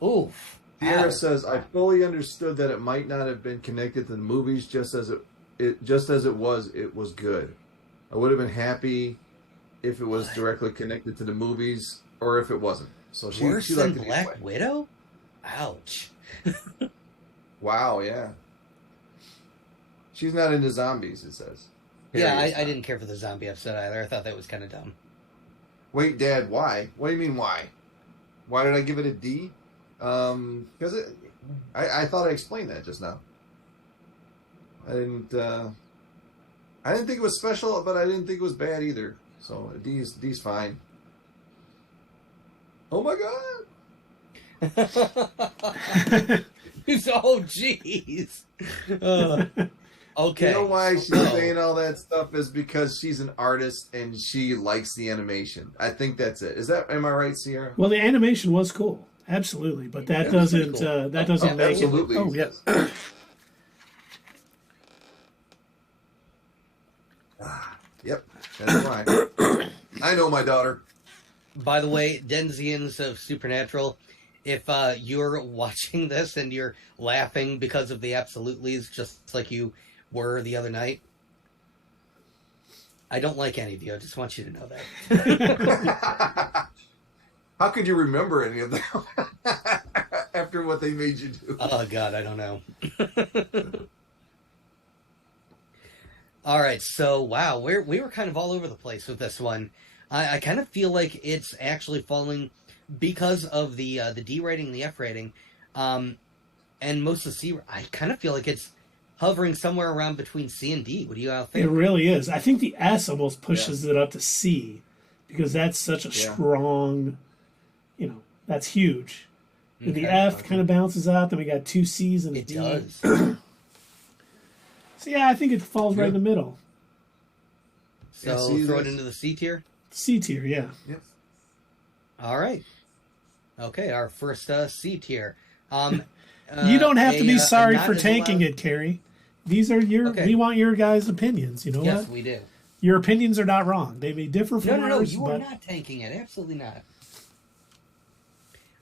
Oof. Sierra says, "I fully understood that it might not have been connected to the movies, just as it was good. I would have been happy if it was directly connected to the movies, or if it wasn't." So she Worse she than liked it Black anyway. Widow? Ouch. Wow, yeah. She's not into zombies, it says. Yeah, Harry is I not. didn't care for the zombie episode either. I thought that was kind of dumb. Wait, Dad, why? What do you mean, why? Why did I give it a D? Because I thought I explained that just now. I didn't think it was special, but I didn't think it was bad either. So a D's fine. Oh my God! Oh, jeez. Okay. You know why she's saying all that stuff is because she's an artist and she likes the animation. I think that's it. Am I right, Sierra? Well, the animation was cool, absolutely, but that Yeah, doesn't cool. that doesn't make Absolutely. it. Oh yeah. Yep, that's why. I know my daughter. By the way, Denzians of Supernatural, if you're watching this and you're laughing because of the absolutely's, just like you were the other night, I don't like any of you. I just want you to know that. How could you remember any of them after what they made you do? Oh, God, I don't know. All right, so, wow, we were kind of all over the place with this one. I kind of feel like it's actually falling because of the D rating and the F rating, and most of the C. I kind of feel like it's hovering somewhere around between C and D. What do you all think? It really is. I think the S almost pushes it up to C because that's such a strong, that's huge. And the F kind of bounces out. Then we got two C's and a D. It does. So yeah, I think it falls right in the middle. So throw it into the C tier. C tier, yeah. Yep. All right. Okay, our first C tier. You don't have to be sorry not for as tanking allowed- it, Carrie. These are we want your guys' opinions. You know Yes, what? we do. Your opinions are not wrong. They may differ from No, ours, you are but not tanking it. Absolutely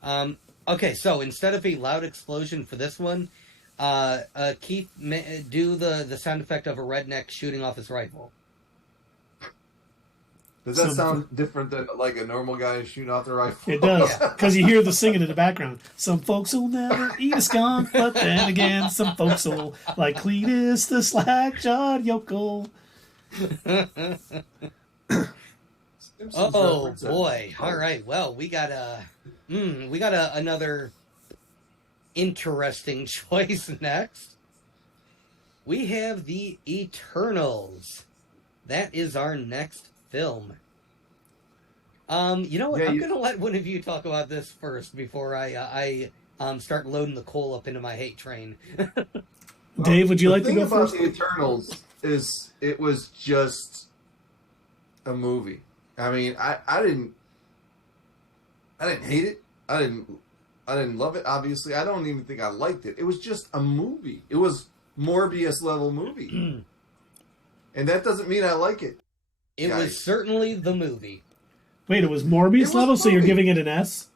not. Okay, so instead of a loud explosion for this one, Keith, do the sound effect of a redneck shooting off his rifle. Does that sound different than like a normal guy shooting off their rifle? it does, because you hear the singing in the background. Some folks will never eat a skunk, but then again, some folks will like Cletus the slack-jawed yokel. Oh boy! All right. Well, we got another interesting choice next. We have the Eternals. That is our next film. You know what? Yeah, I'm gonna let one of you talk about this first before I start loading the coal up into my hate train. Dave, would you like to go The thing about first? the Eternals is it was just a movie. I mean, I didn't hate it. I didn't love it. Obviously, I don't even think I liked it. It was just a movie. It was Morbius level movie, and that doesn't mean I like it. It Guys. was certainly the movie. Wait, it was It Morbius was a level, so you're movie. giving it an S?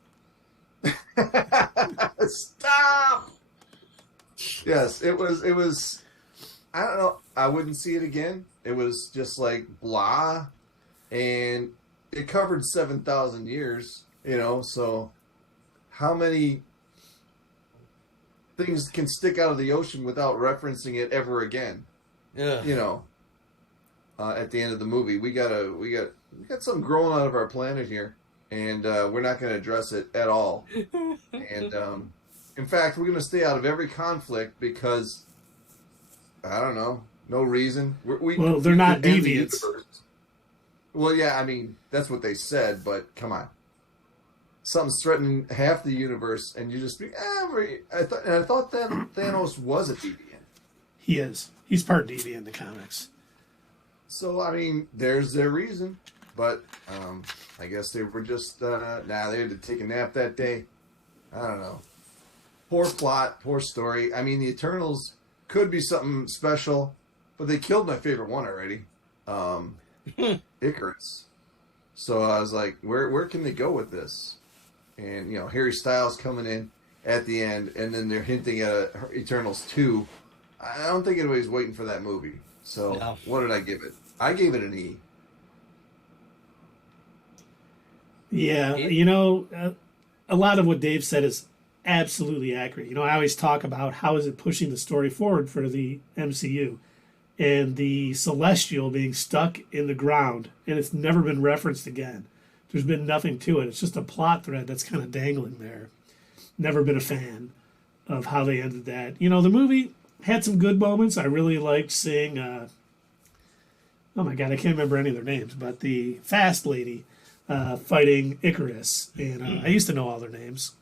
Stop. Yes, it was. It was. I don't know. I wouldn't see it again. It was just like blah, and it covered 7,000 years. You know, so how many things can stick out of the ocean without referencing it ever again? Ugh. You know, at the end of the movie, we got something growing out of our planet here, and we're not going to address it at all. And in fact, we're going to stay out of every conflict because I don't know, no reason. Well, they're not could end the deviants. universe. Well, yeah, I mean that's what they said, but come on, something's threatening half the universe, and you just be. I thought that Thanos was a deviant. He is. He's part deviant in the comics. So I mean, there's their reason, but I guess they were just they had to take a nap that day. I don't know. Poor plot, poor story. I mean, the Eternals could be something special, but they killed my favorite one already, Icarus. So I was like, where can they go with this? And you know, Harry Styles coming in at the end, and then they're hinting at a Eternals 2. I don't think anybody's waiting for that movie. So No. what did I give it? I gave it an E. Yeah, a lot of what Dave said is absolutely accurate. I always talk about how is it pushing the story forward for the MCU, and the Celestial being stuck in the ground, and it's never been referenced again. There's been nothing to it. It's just a plot thread that's kind of dangling there. Never been a fan of how they ended that. The movie had some good moments. I really liked seeing, oh my God, I can't remember any of their names, but the fast lady fighting Icarus. And I used to know all their names.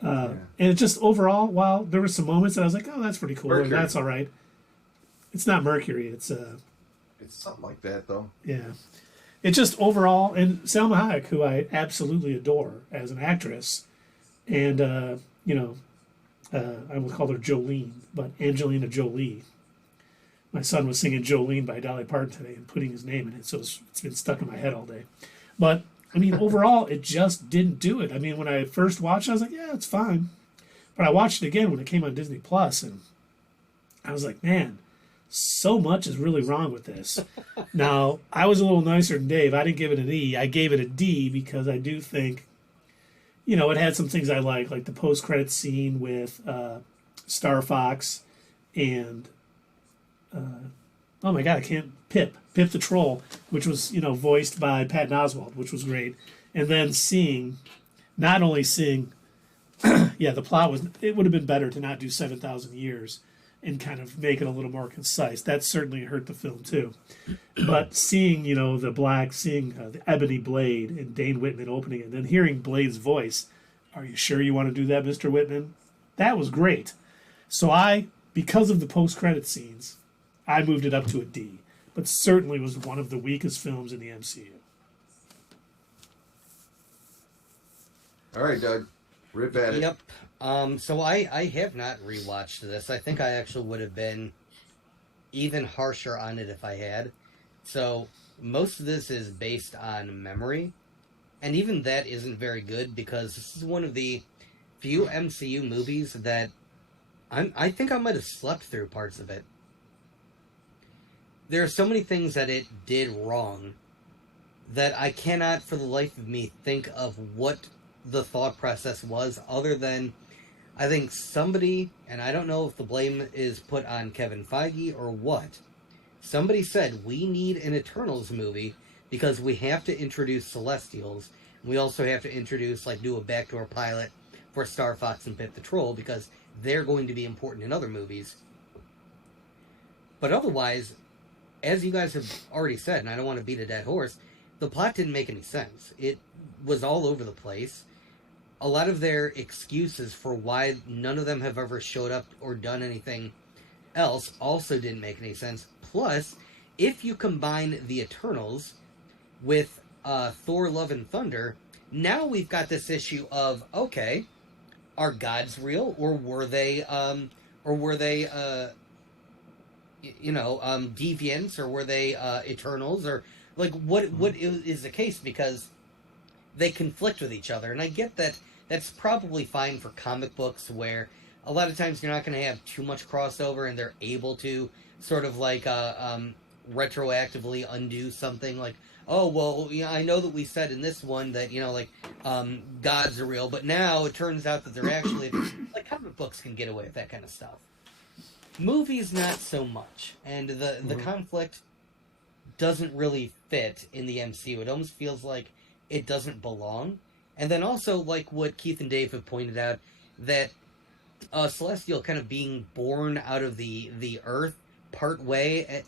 And it just overall, while there were some moments that I was like, oh, that's pretty cool. Mercury. And that's all right. It's not Mercury. It's, It's something like that, though. yeah. It's just overall, and Salma Hayek, who I absolutely adore as an actress, and, I will call her Jolene, but Angelina Jolie. My son was singing Jolene by Dolly Parton today and putting his name in it, so it's been stuck in my head all day. But, I mean, overall, it just didn't do it. I mean, when I first watched it, I was like, yeah, it's fine. But I watched it again when it came on Disney Plus, and I was like, man, so much is really wrong with this. Now, I was a little nicer than Dave. I didn't give it an E. I gave it a D because I do think, it had some things I like the post-credit scene with Star Fox and, oh my God, I can't, Pip the Troll, which was, voiced by Patton Oswalt, which was great. And then not only seeing, yeah, the plot it would have been better to not do 7,000 years and kind of make it a little more concise. That certainly hurt the film too. But seeing, seeing the ebony blade and Dane Whitman opening it, and then hearing Blade's voice, "Are you sure you want to do that, Mr. Whitman?" That was great. So because of the post-credit scenes, I moved it up to a D. But certainly was one of the weakest films in the MCU. All right, Doug. Rip at it. Yep. So I have not rewatched this. I think I actually would have been even harsher on it if I had. So most of this is based on memory. And even that isn't very good because this is one of the few MCU movies that I think I might have slept through parts of it. There are so many things that it did wrong that I cannot for the life of me think of what the thought process was other than I think somebody, and I don't know if the blame is put on Kevin Feige or what, somebody said we need an Eternals movie because we have to introduce Celestials. We also have to do a backdoor pilot for Star Fox and Pip the Troll because they're going to be important in other movies. But otherwise, as you guys have already said, and I don't want to beat a dead horse, the plot didn't make any sense. It was all over the place. a lot of their excuses for why none of them have ever showed up or done anything else also didn't make any sense. Plus, if you combine the Eternals with Thor: Love and Thunder, now we've got this issue of, okay, are gods real, or were they deviants, or were they Eternals, or like what is the case? Because they conflict with each other, and I get that that's probably fine for comic books where a lot of times you're not going to have too much crossover, and they're able to sort of like retroactively undo something like, oh well, I know that we said in this one that gods are real, but now it turns out that they're actually like comic books can get away with that kind of stuff. Movies not so much, and the conflict doesn't really fit in the MCU. It almost feels like it doesn't belong. And then also, like what Keith and Dave have pointed out, that Celestial kind of being born out of the Earth part way.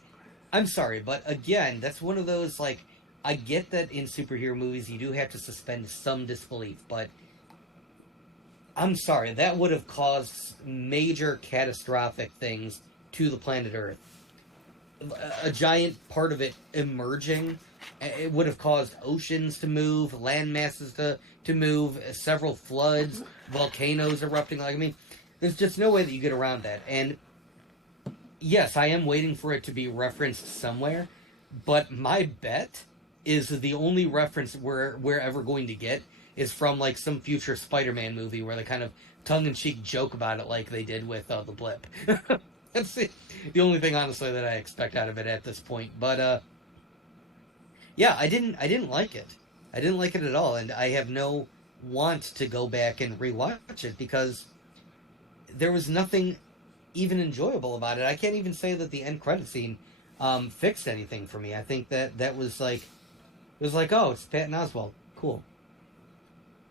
I'm sorry, but again, that's one of those, like, I get that in superhero movies you do have to suspend some disbelief, but I'm sorry, that would have caused major catastrophic things to the planet Earth. A giant part of it emerging, it would have caused oceans to move, land masses to move, several floods, volcanoes erupting. Like, I mean, there's just no way that you get around that. And yes, I am waiting for it to be referenced somewhere, but my bet is the only reference we're ever going to get is from like some future Spider-Man movie where they kind of tongue-in-cheek joke about it like they did with the Blip. That's the only thing, honestly, that I expect out of it at this point. But yeah, I didn't like it. I didn't like it at all, and I have no want to go back and rewatch it because there was nothing even enjoyable about it. I can't even say that the end credit scene fixed anything for me. I think that was like, it was like, oh, it's Patton Oswalt, cool.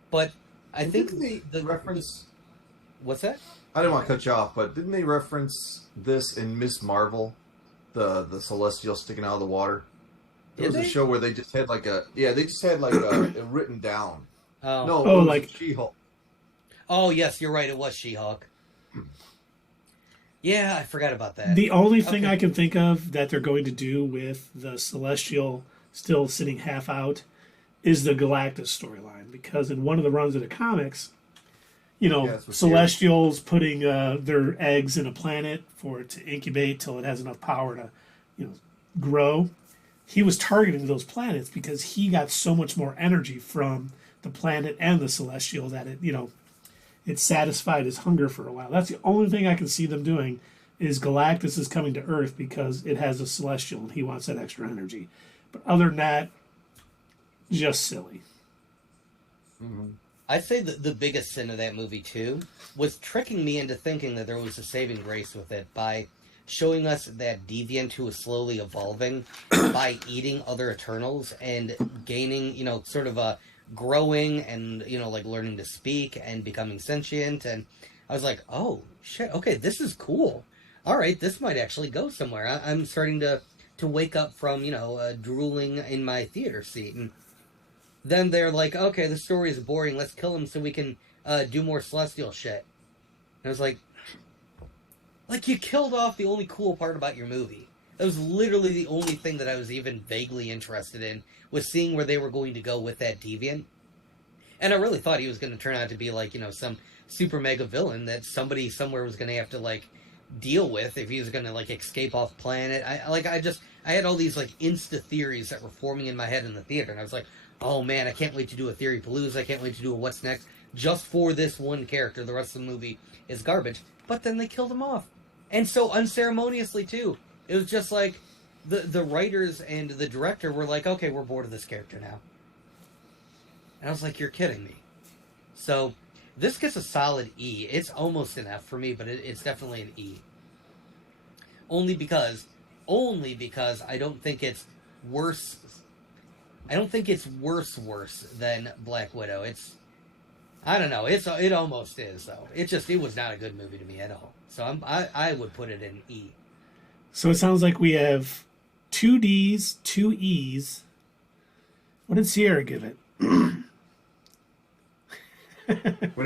But I think the reference. What's that? I didn't want to cut you off, but didn't they reference this in Miss Marvel, the Celestial sticking out of the water? There was a show where they just had like a written down. Oh. No, oh, like She-Hulk. Oh yes, you're right. It was She-Hulk. Yeah, I forgot about that. The only thing I can think of that they're going to do with the Celestial still sitting half out is the Galactus storyline, because in one of the runs of the comics, Celestials putting their eggs in a planet for it to incubate till it has enough power to, grow. He was targeting those planets because he got so much more energy from the planet and the Celestial that it satisfied his hunger for a while. That's the only thing I can see them doing is Galactus is coming to Earth because it has a Celestial and he wants that extra energy. But other than that, just silly. Mm-hmm. I'd say that the biggest sin of that movie, too, was tricking me into thinking that there was a saving grace with it by showing us that deviant who was slowly evolving by eating other Eternals and gaining, sort of a growing and, like learning to speak and becoming sentient. And I was like, oh, shit, okay, this is cool. All right, this might actually go somewhere. I'm starting to wake up from, drooling in my theater seat. And then they're like, okay, the story is boring. Let's kill him so we can do more Celestial shit. And I was like, you killed off the only cool part about your movie. That was literally the only thing that I was even vaguely interested in, was seeing where they were going to go with that deviant. And I really thought he was going to turn out to be like, some super mega villain that somebody somewhere was going to have to like deal with if he was going to like escape off planet. I had all these like insta theories that were forming in my head in the theater, and I was like, oh man, I can't wait to do a Theory Palooza. I can't wait to do a What's Next just for this one character. The rest of the movie is garbage. But then they killed him off. And so unceremoniously, too. It was just like the writers and the director were like, okay, we're bored of this character now. And I was like, you're kidding me. So this gets a solid E. It's almost an F for me, but it's definitely an E. Only because I don't think it's worse. I don't think it's worse than Black Widow. I don't know. It almost is though. It was not a good movie to me at all. So I would put it in E. So it sounds like we have 2 Ds, 2 Es. What did Sierra give it?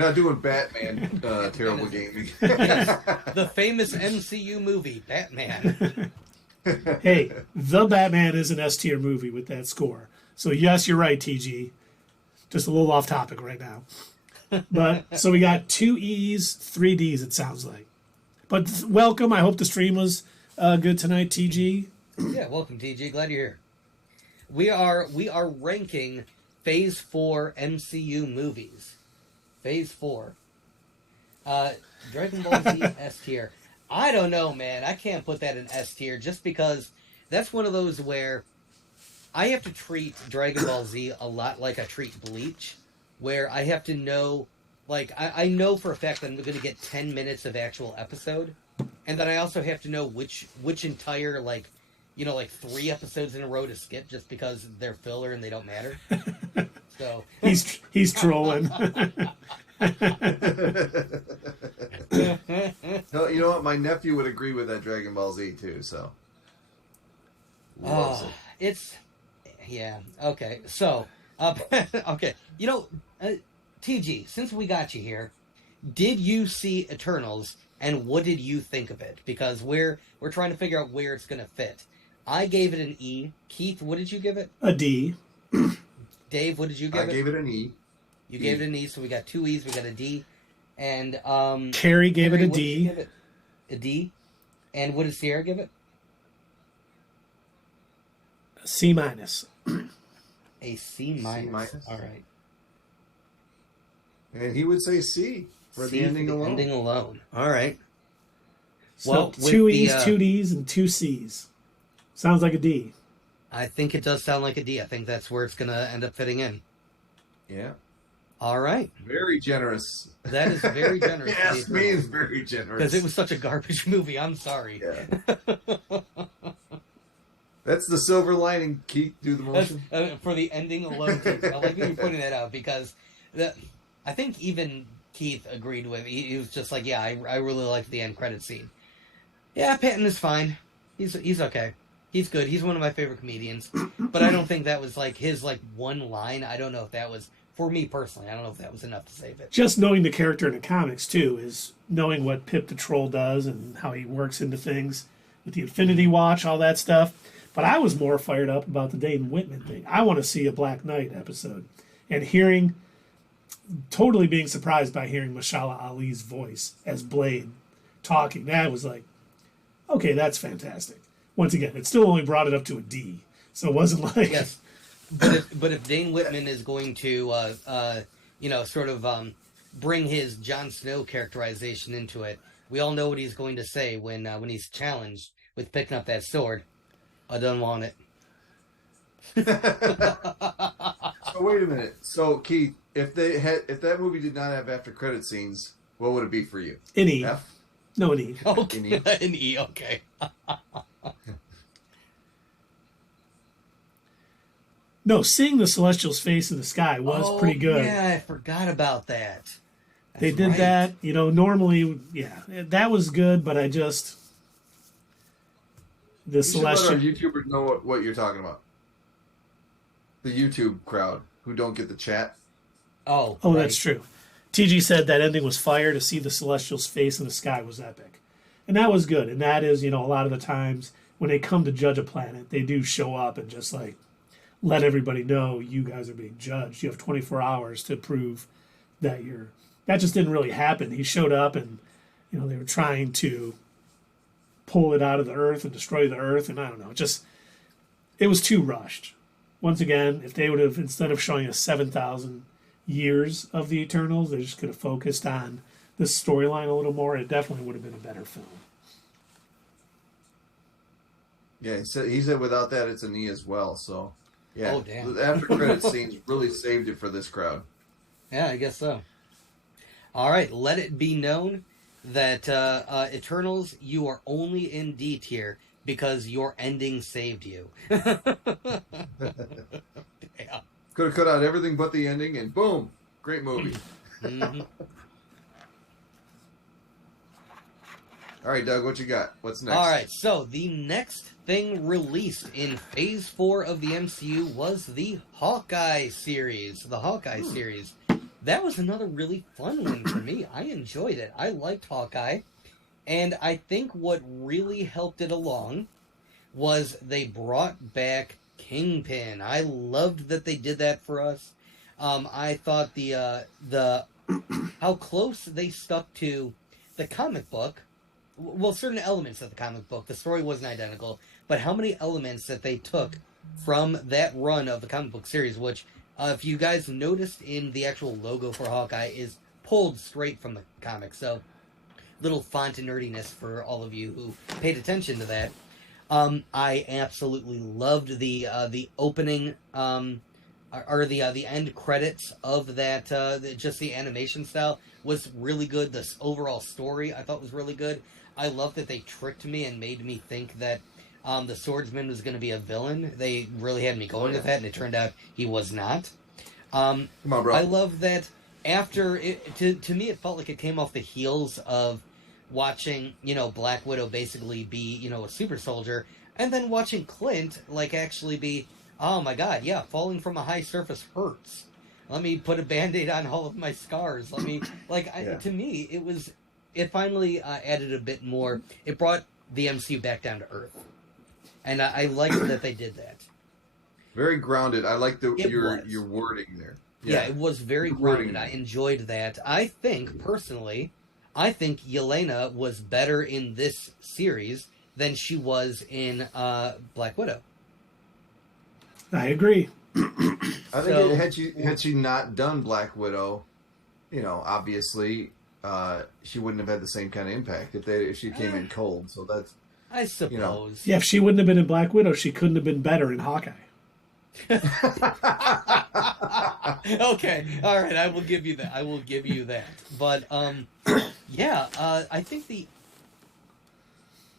not doing Batman terrible gaming. The famous MCU movie, Batman. Hey, The Batman is an S tier movie with that score. So yes, you're right, TG. Just a little off topic right now. But so we got 2 E's, 3 D's, it sounds like. But welcome. I hope the stream was good tonight, TG. Yeah, welcome, TG. Glad you're here. We are ranking Phase 4 MCU movies. Phase 4. Dragon Ball Z S tier. I don't know, man. I can't put that in S tier just because that's one of those where I have to treat Dragon Ball Z a lot like I treat Bleach, where I have to know, like, I know for a fact that I'm going to get 10 minutes of actual episode, and then I also have to know which entire, like, you know, like 3 episodes in a row to skip just because they're filler and they don't matter. So he's trolling. No, you know what? My nephew would agree with that Dragon Ball Z too. So, loves it. It's yeah okay. So okay, you know, TG, since we got you here, did you see Eternals and what did you think of it? Because we're trying to figure out where it's going to fit. I gave it an E. Keith, what did you give it? A D. Dave, what did you give it? I gave it an E. You gave it an E, so we got 2 E's, we got a D. And Carrie gave Carrie, it a what did you D. give it? A D. And what did Sierra give it? C minus. A C minus. C minus. All right. And he would say C for C the ending for the alone. ending alone. All right. So Well, with 2 the, E's, 2 D's, and 2 C's. Sounds like a D. I think it does sound like a D. I think that's where it's going to end up fitting in. Yeah. All right. Very generous. That is very generous. Yes, me is very generous. Because it was such a garbage movie. I'm sorry. Yeah. That's the silver lining. Keith, do the motion. For the ending alone, too. I like that you're pointing that out because I think even Keith agreed with me. He was just like, yeah, I really like the end credit scene. Yeah, Patton is fine. He's okay. He's good. He's one of my favorite comedians. But I don't think that was like his like one line. I don't know if that was, for me personally, I don't know if that was enough to save it. Just knowing the character in the comics, too, is knowing what Pip the Troll does and how he works into things with the Infinity Watch, all that stuff. But I was more fired up about the Dane Whitman thing. I want to see a Black Knight episode. And totally being surprised by hearing Mashallah Ali's voice as Blade talking. That was like, okay, that's fantastic. Once again, it still only brought it up to a D. So it wasn't like... Yes. But if Dane Whitman is going to, sort of bring his Jon Snow characterization into it, we all know what he's going to say when he's challenged with picking up that sword. I don't want it. So wait a minute. So Keith, if that movie did not have after credit scenes, what would it be for you? An E. F? No, an E. Okay. An E? An E, okay. No, seeing the Celestial's face in the sky was pretty good. Yeah, I forgot about that. They That's did right. that, normally, yeah, that was good, but I just... The You should let Celestial... our YouTubers know what you're talking about. The YouTube crowd who don't get the chat. Oh, Oh, right. that's true. TG said that ending was fire. To see the Celestial's face in the sky was epic. And that was good. And that is, a lot of the times when they come to judge a planet, they do show up and just like let everybody know you guys are being judged. You have 24 hours to prove that you're... That just didn't really happen. He showed up and, they were trying to pull it out of the earth and destroy the earth. And I don't know, it was too rushed. Once again, if they would have, instead of showing us 7,000 years of the Eternals, they just could have focused on this storyline a little more, it definitely would have been a better film. Yeah, he said without that it's an E as well. So yeah, Oh, damn. the after credit scenes really saved it for this crowd. Yeah, I guess so. All right, let it be known that Eternals, you are only in D tier because your ending saved you. Yeah. Could have cut out everything but the ending, and boom, great movie. Mm-hmm. All right, Doug, what you got? What's next? All right, so the next thing released in Phase 4 of the MCU was the Hawkeye series. The Hawkeye series. that was another really fun one for me. I enjoyed it. I liked Hawkeye. And I think what really helped it along was they brought back Kingpin. I loved that they did that for us. I thought the how close they stuck to the comic book. Well, certain elements of the comic book. The story wasn't identical, but how many elements that they took from that run of the comic book series, which, if you guys noticed in the actual logo for Hawkeye, is pulled straight from the comic. So, little font and nerdiness for all of you who paid attention to that. I absolutely loved the opening or the end credits of that. Just the animation style was really good. This overall story I thought was really good. I love that they tricked me and made me think that the swordsman was going to be a villain. They really had me going with that, and it turned out he was not. Come on, bro. I love that after it. To me, it felt like it came off the heels of watching, Black Widow basically be, a super soldier, and then watching Clint, actually be, oh my god, yeah, falling from a high surface hurts. Let me put a Band-Aid on all of my scars. Let me, to me, it finally added a bit more. It brought the MCU back down to earth. And I liked that they did that. Very grounded. I like your wording there. Yeah, it was very grounded. I enjoyed that. I think Yelena was better in this series than she was in Black Widow. I agree. I think had she not done Black Widow, obviously she wouldn't have had the same kind of impact if she came in cold. So that's, I suppose. Yeah, if she wouldn't have been in Black Widow, she couldn't have been better in Hawkeye. Okay, all right, I will give you that. But I think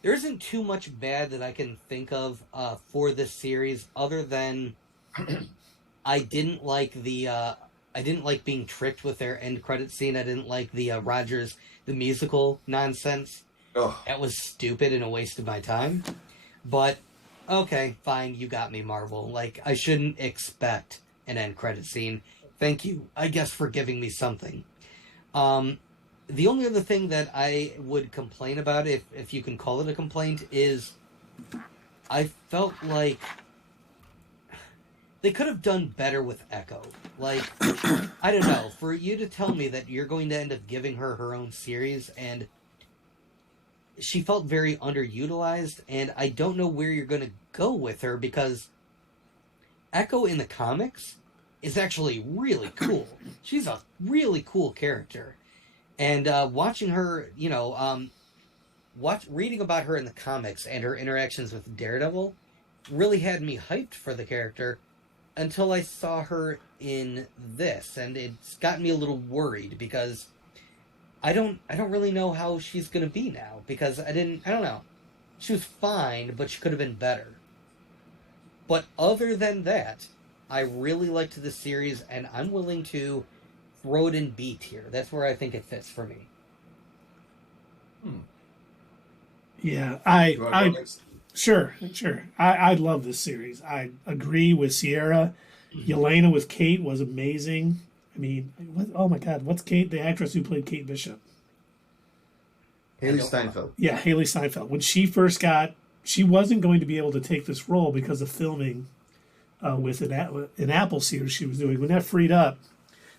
there isn't too much bad that I can think of for this series, other than I didn't like being tricked with their end credit scene. I didn't like the Rogers the musical nonsense. Oh. That was stupid and a waste of my time. But okay, fine, you got me, Marvel. I shouldn't expect an end credit scene. Thank you, I guess, for giving me something. The only other thing that I would complain about, if you can call it a complaint, is I felt like they could have done better with Echo. I don't know, for you to tell me that you're going to end up giving her her own series, and she felt very underutilized, and I don't know where you're going to go with her, because Echo in the comics is actually really cool. She's a really cool character. And watching her, reading about her in the comics and her interactions with Daredevil really had me hyped for the character until I saw her in this, and it's got me a little worried, because I don't really know how she's gonna be now, because I don't know. She was fine, but she could have been better. But other than that, I really liked the series, and I'm willing to throw it in B tier. That's where I think it fits for me. Yeah, sure. I love this series. I agree with Sierra. Yelena with Kate was amazing. I mean, oh my God, what's Kate? The actress who played Kate Bishop. Haley Steinfeld. Yeah, Haley Steinfeld. When she first she wasn't going to be able to take this role because of filming with an Apple series she was doing. When that freed up,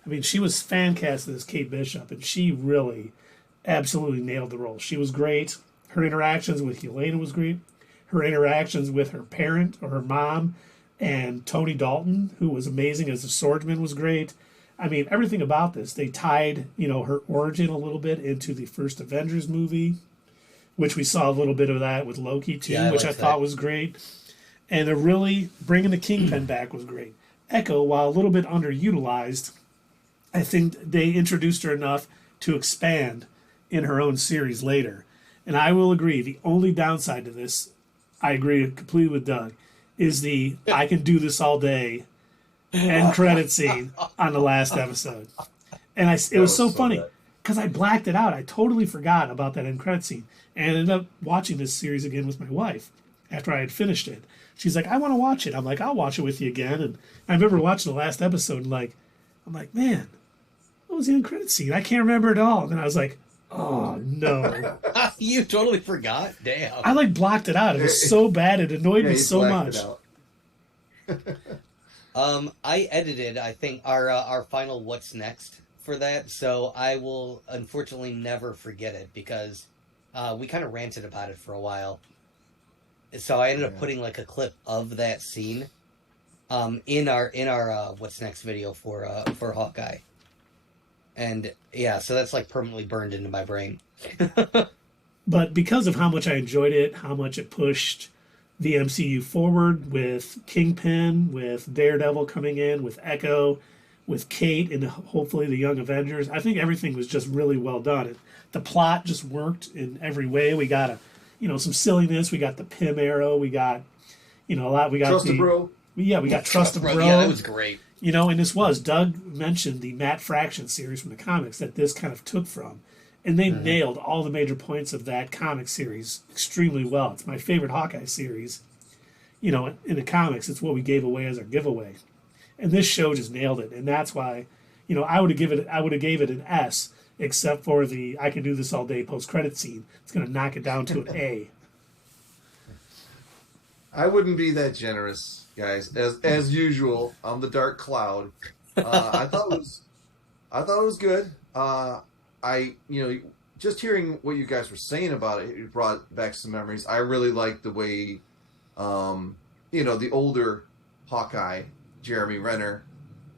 I mean, she was fan casted as Kate Bishop, and she really absolutely nailed the role. She was great. Her interactions with Yelena was great. Her interactions with her parent, or her mom, and Tony Dalton, who was amazing as a swordsman, was great. I mean, everything about this, they tied, her origin a little bit into the first Avengers movie, which we saw a little bit of that with Loki too, which I thought was great. And they're really bringing the Kingpin back was great. Echo, while a little bit underutilized, I think they introduced her enough to expand in her own series later. And I will agree, the only downside to this, I agree completely with Doug, is the I can do this all day end credit scene on the last episode. And it was so funny because I blacked it out. I totally forgot about that end credit scene, and ended up watching this series again with my wife after I had finished it. She's like, I want to watch it. I'm like, I'll watch it with you again. And I remember watching the last episode, and I'm like, man, what was the end credit scene? I can't remember it all. And then I was like, oh no. You totally forgot? Damn. I like blocked it out. It was so bad. It annoyed me so much. I edited, I think, our final What's Next for that, so I will unfortunately never forget it because we kind of ranted about it for a while. So I ended up putting like a clip of that scene in our What's Next video for Hawkeye. And yeah, so that's like permanently burned into my brain. But because of how much I enjoyed it, how much it pushed the MCU forward with Kingpin, with Daredevil coming in, with Echo, with Kate, and hopefully the Young Avengers, I think everything was just really well done. And the plot just worked in every way. We got some silliness. We got the Pym arrow. We got, a lot. We got Trust Bro. Yeah, we got Trust Bro. Yeah, that was great. And this was, Doug mentioned the Matt Fraction series from the comics that this kind of took from. And they nailed all the major points of that comic series extremely well. It's my favorite Hawkeye series. In the comics, it's what we gave away as our giveaway. And this show just nailed it. And that's why, I would have gave it an S, except for the I can do this all day post-credit scene. It's going to knock it down to an A. I wouldn't be that generous, guys. As usual, I'm the dark cloud. I thought it was good. Just hearing what you guys were saying about it, it brought back some memories. I really liked the way, the older Hawkeye, Jeremy Renner,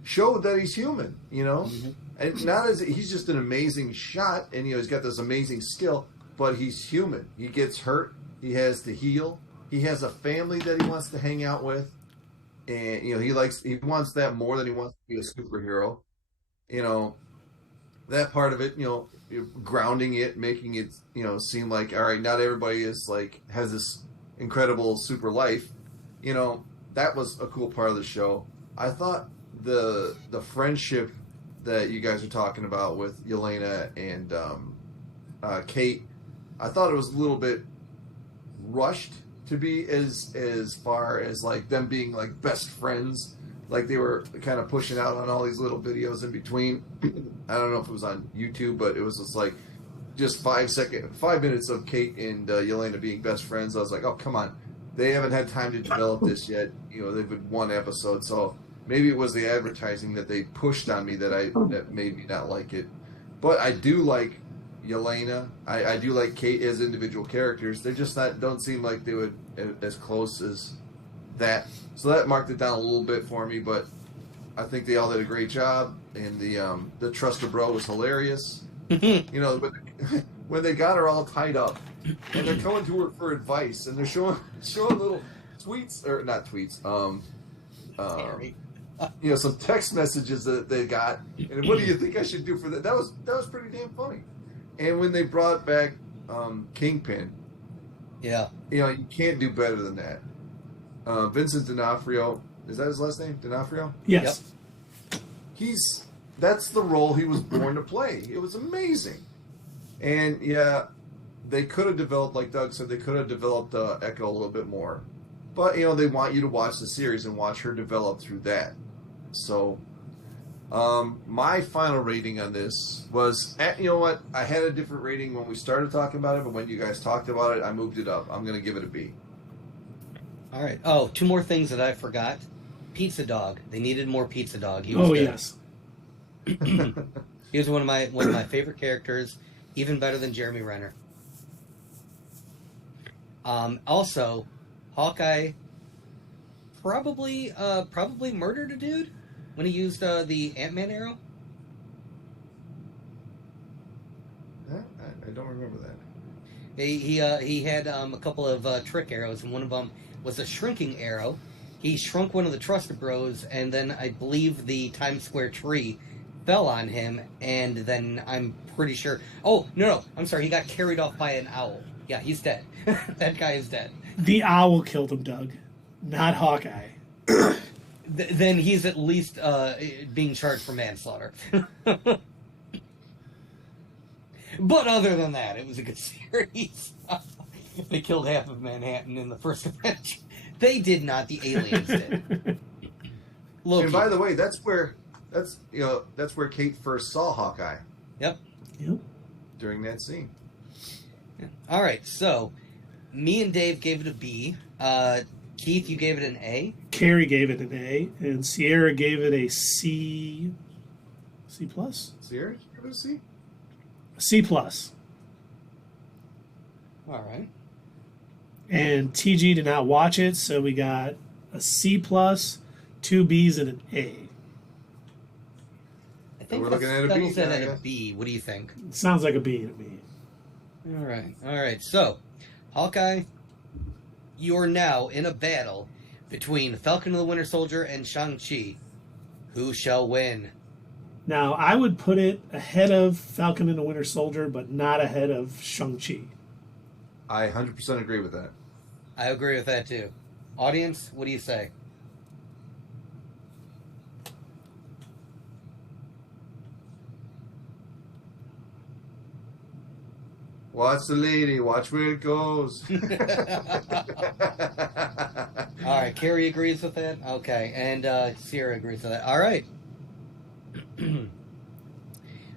showed that he's human, and not as he's just an amazing shot, and he's got this amazing skill, but he's human. He gets hurt. He has to heal. He has a family that he wants to hang out with, and he wants that more than he wants to be a superhero. That part of it, grounding it, making it, seem like, all right, not everybody is like, has this incredible super life. That was a cool part of the show. I thought the friendship that you guys are talking about with Yelena and Kate, I thought it was a little bit rushed to be as far as like them being like best friends. Like they were kind of pushing out on all these little videos in between. I don't know if it was on YouTube, but it was just 5 minutes of Kate and Yelena being best friends. I was like, oh, come on. They haven't had time to develop this yet. They've been one episode. So maybe it was the advertising that they pushed on me that made me not like it. But I do like Yelena. I do like Kate as individual characters. They're just don't seem like they would as close as that. So that marked it down a little bit for me, but I think they all did a great job, and the Truster Bro was hilarious. When they got her all tied up, and they're coming to her for advice, and they're showing little tweets, or not tweets, some text messages that they got, and what do you think I should do for that? That was pretty damn funny. And when they brought back Kingpin, yeah, you can't do better than that. Vincent D'Onofrio, is that his last name? D'Onofrio? Yes. Yep. That's the role he was born to play. It was amazing. And yeah, they could have developed, like Doug said, they could have developed Echo a little bit more. But, they want you to watch the series and watch her develop through that. So, my final rating on this was, you know what? I had a different rating when we started talking about it, but when you guys talked about it, I moved it up. I'm going to give it a B. All right. Oh, two more things that I forgot. Pizza Dog. They needed more Pizza Dog. He was good. Yes. He was one of my favorite characters, even better than Jeremy Renner. Also, Hawkeye probably murdered a dude when he used the Ant-Man arrow. I don't remember that. He had a couple of trick arrows, and one of them was a shrinking arrow. He shrunk one of the Trusted Bros, and then I believe the Times Square tree fell on him, and then I'm pretty sure... Oh, no, I'm sorry, he got carried off by an owl. Yeah, he's dead. That guy is dead. The owl killed him, Doug, not Hawkeye. Then he's at least being charged for manslaughter. But other than that, it was a good series. They killed half of Manhattan in the first Avengers. They did not. The aliens did. Loki. And by the way, that's where that's where Kate first saw Hawkeye. Yep. Yep. During that scene. Yeah. All right, so me and Dave gave it a B. Keith, you gave it an A. Carrie gave it an A, and Sierra gave it a C. C plus. Sierra, did you give it a C? C plus. All right. And TG did not watch it, so we got a C plus, 2 B's, and an A. I think we're looking at a B settles in now, at yeah. a B. What do you think? It sounds like a B to me. All right. So, Hawkeye, you are now in a battle between Falcon and the Winter Soldier and Shang-Chi. Who shall win? Now, I would put it ahead of Falcon and the Winter Soldier, but not ahead of Shang-Chi. I 100% agree with that. I agree with that too. Audience, what do you say? Watch the lady. Watch where it goes. All right, Carrie agrees with that. Okay, and Sierra agrees with that. All right. All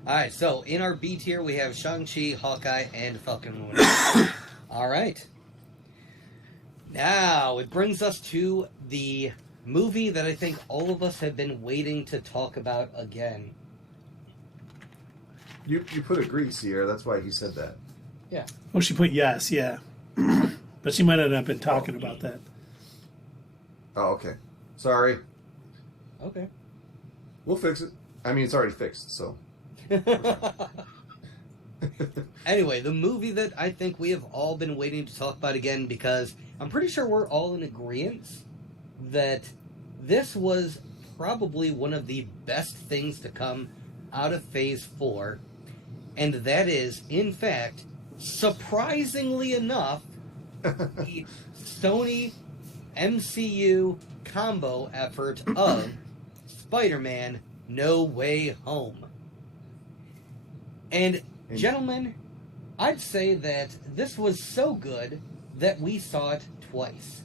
right, so in our B tier, we have Shang-Chi, Hawkeye, and Falcon and Winter Soldier. All right. Now, it brings us to the movie that I think all of us have been waiting to talk about again. You put agree, Sierra. That's why he said that. Yeah. Oh, she put yes, yeah. But she might not have been talking about that. Oh, okay. Sorry. Okay. We'll fix it. I mean, it's already fixed, so. Anyway, the movie that I think we have all been waiting to talk about again, because I'm pretty sure we're all in agreement that this was probably one of the best things to come out of Phase 4, and that is, in fact, surprisingly enough, the Sony MCU combo effort of Spider-Man No Way Home. And, gentlemen, I'd say that this was so good that we saw it twice.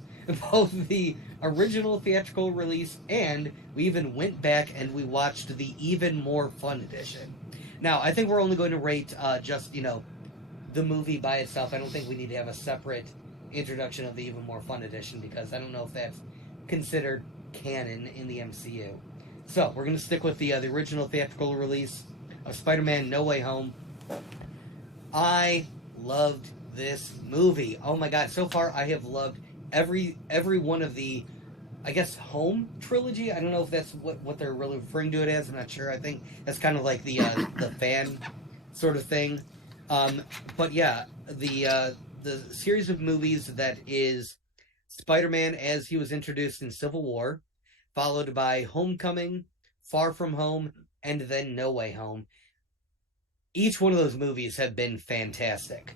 Both the original theatrical release, and we even went back and we watched the even more fun edition. Now, I think we're only going to rate just, the movie by itself. I don't think we need to have a separate introduction of the even more fun edition, because I don't know if that's considered canon in the MCU. So, we're going to stick with the original theatrical release of Spider-Man No Way Home. I loved this movie. Oh my god, so far I have loved every one of the, I guess, Home trilogy. I don't know if that's what they're really referring to it as. I'm not sure. I think that's kind of like the fan sort of thing. But yeah, the series of movies that is Spider-Man as he was introduced in Civil War, followed by Homecoming, Far From Home, and then No Way Home. Each one of those movies have been fantastic.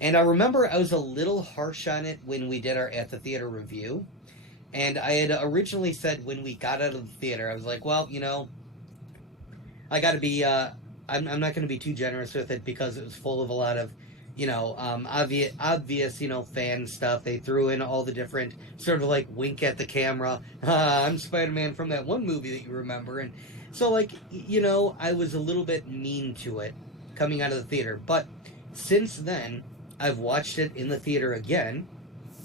And I remember I was a little harsh on it when we did our At the Theater review. And I had originally said when we got out of the theater, I was like, well, I gotta be, I'm not gonna be too generous with it, because it was full of a lot of, obvious, fan stuff. They threw in all the different sort of like wink at the camera. I'm Spider-Man from that one movie that you remember. And so, I was a little bit mean to it coming out of the theater. But since then, I've watched it in the theater again,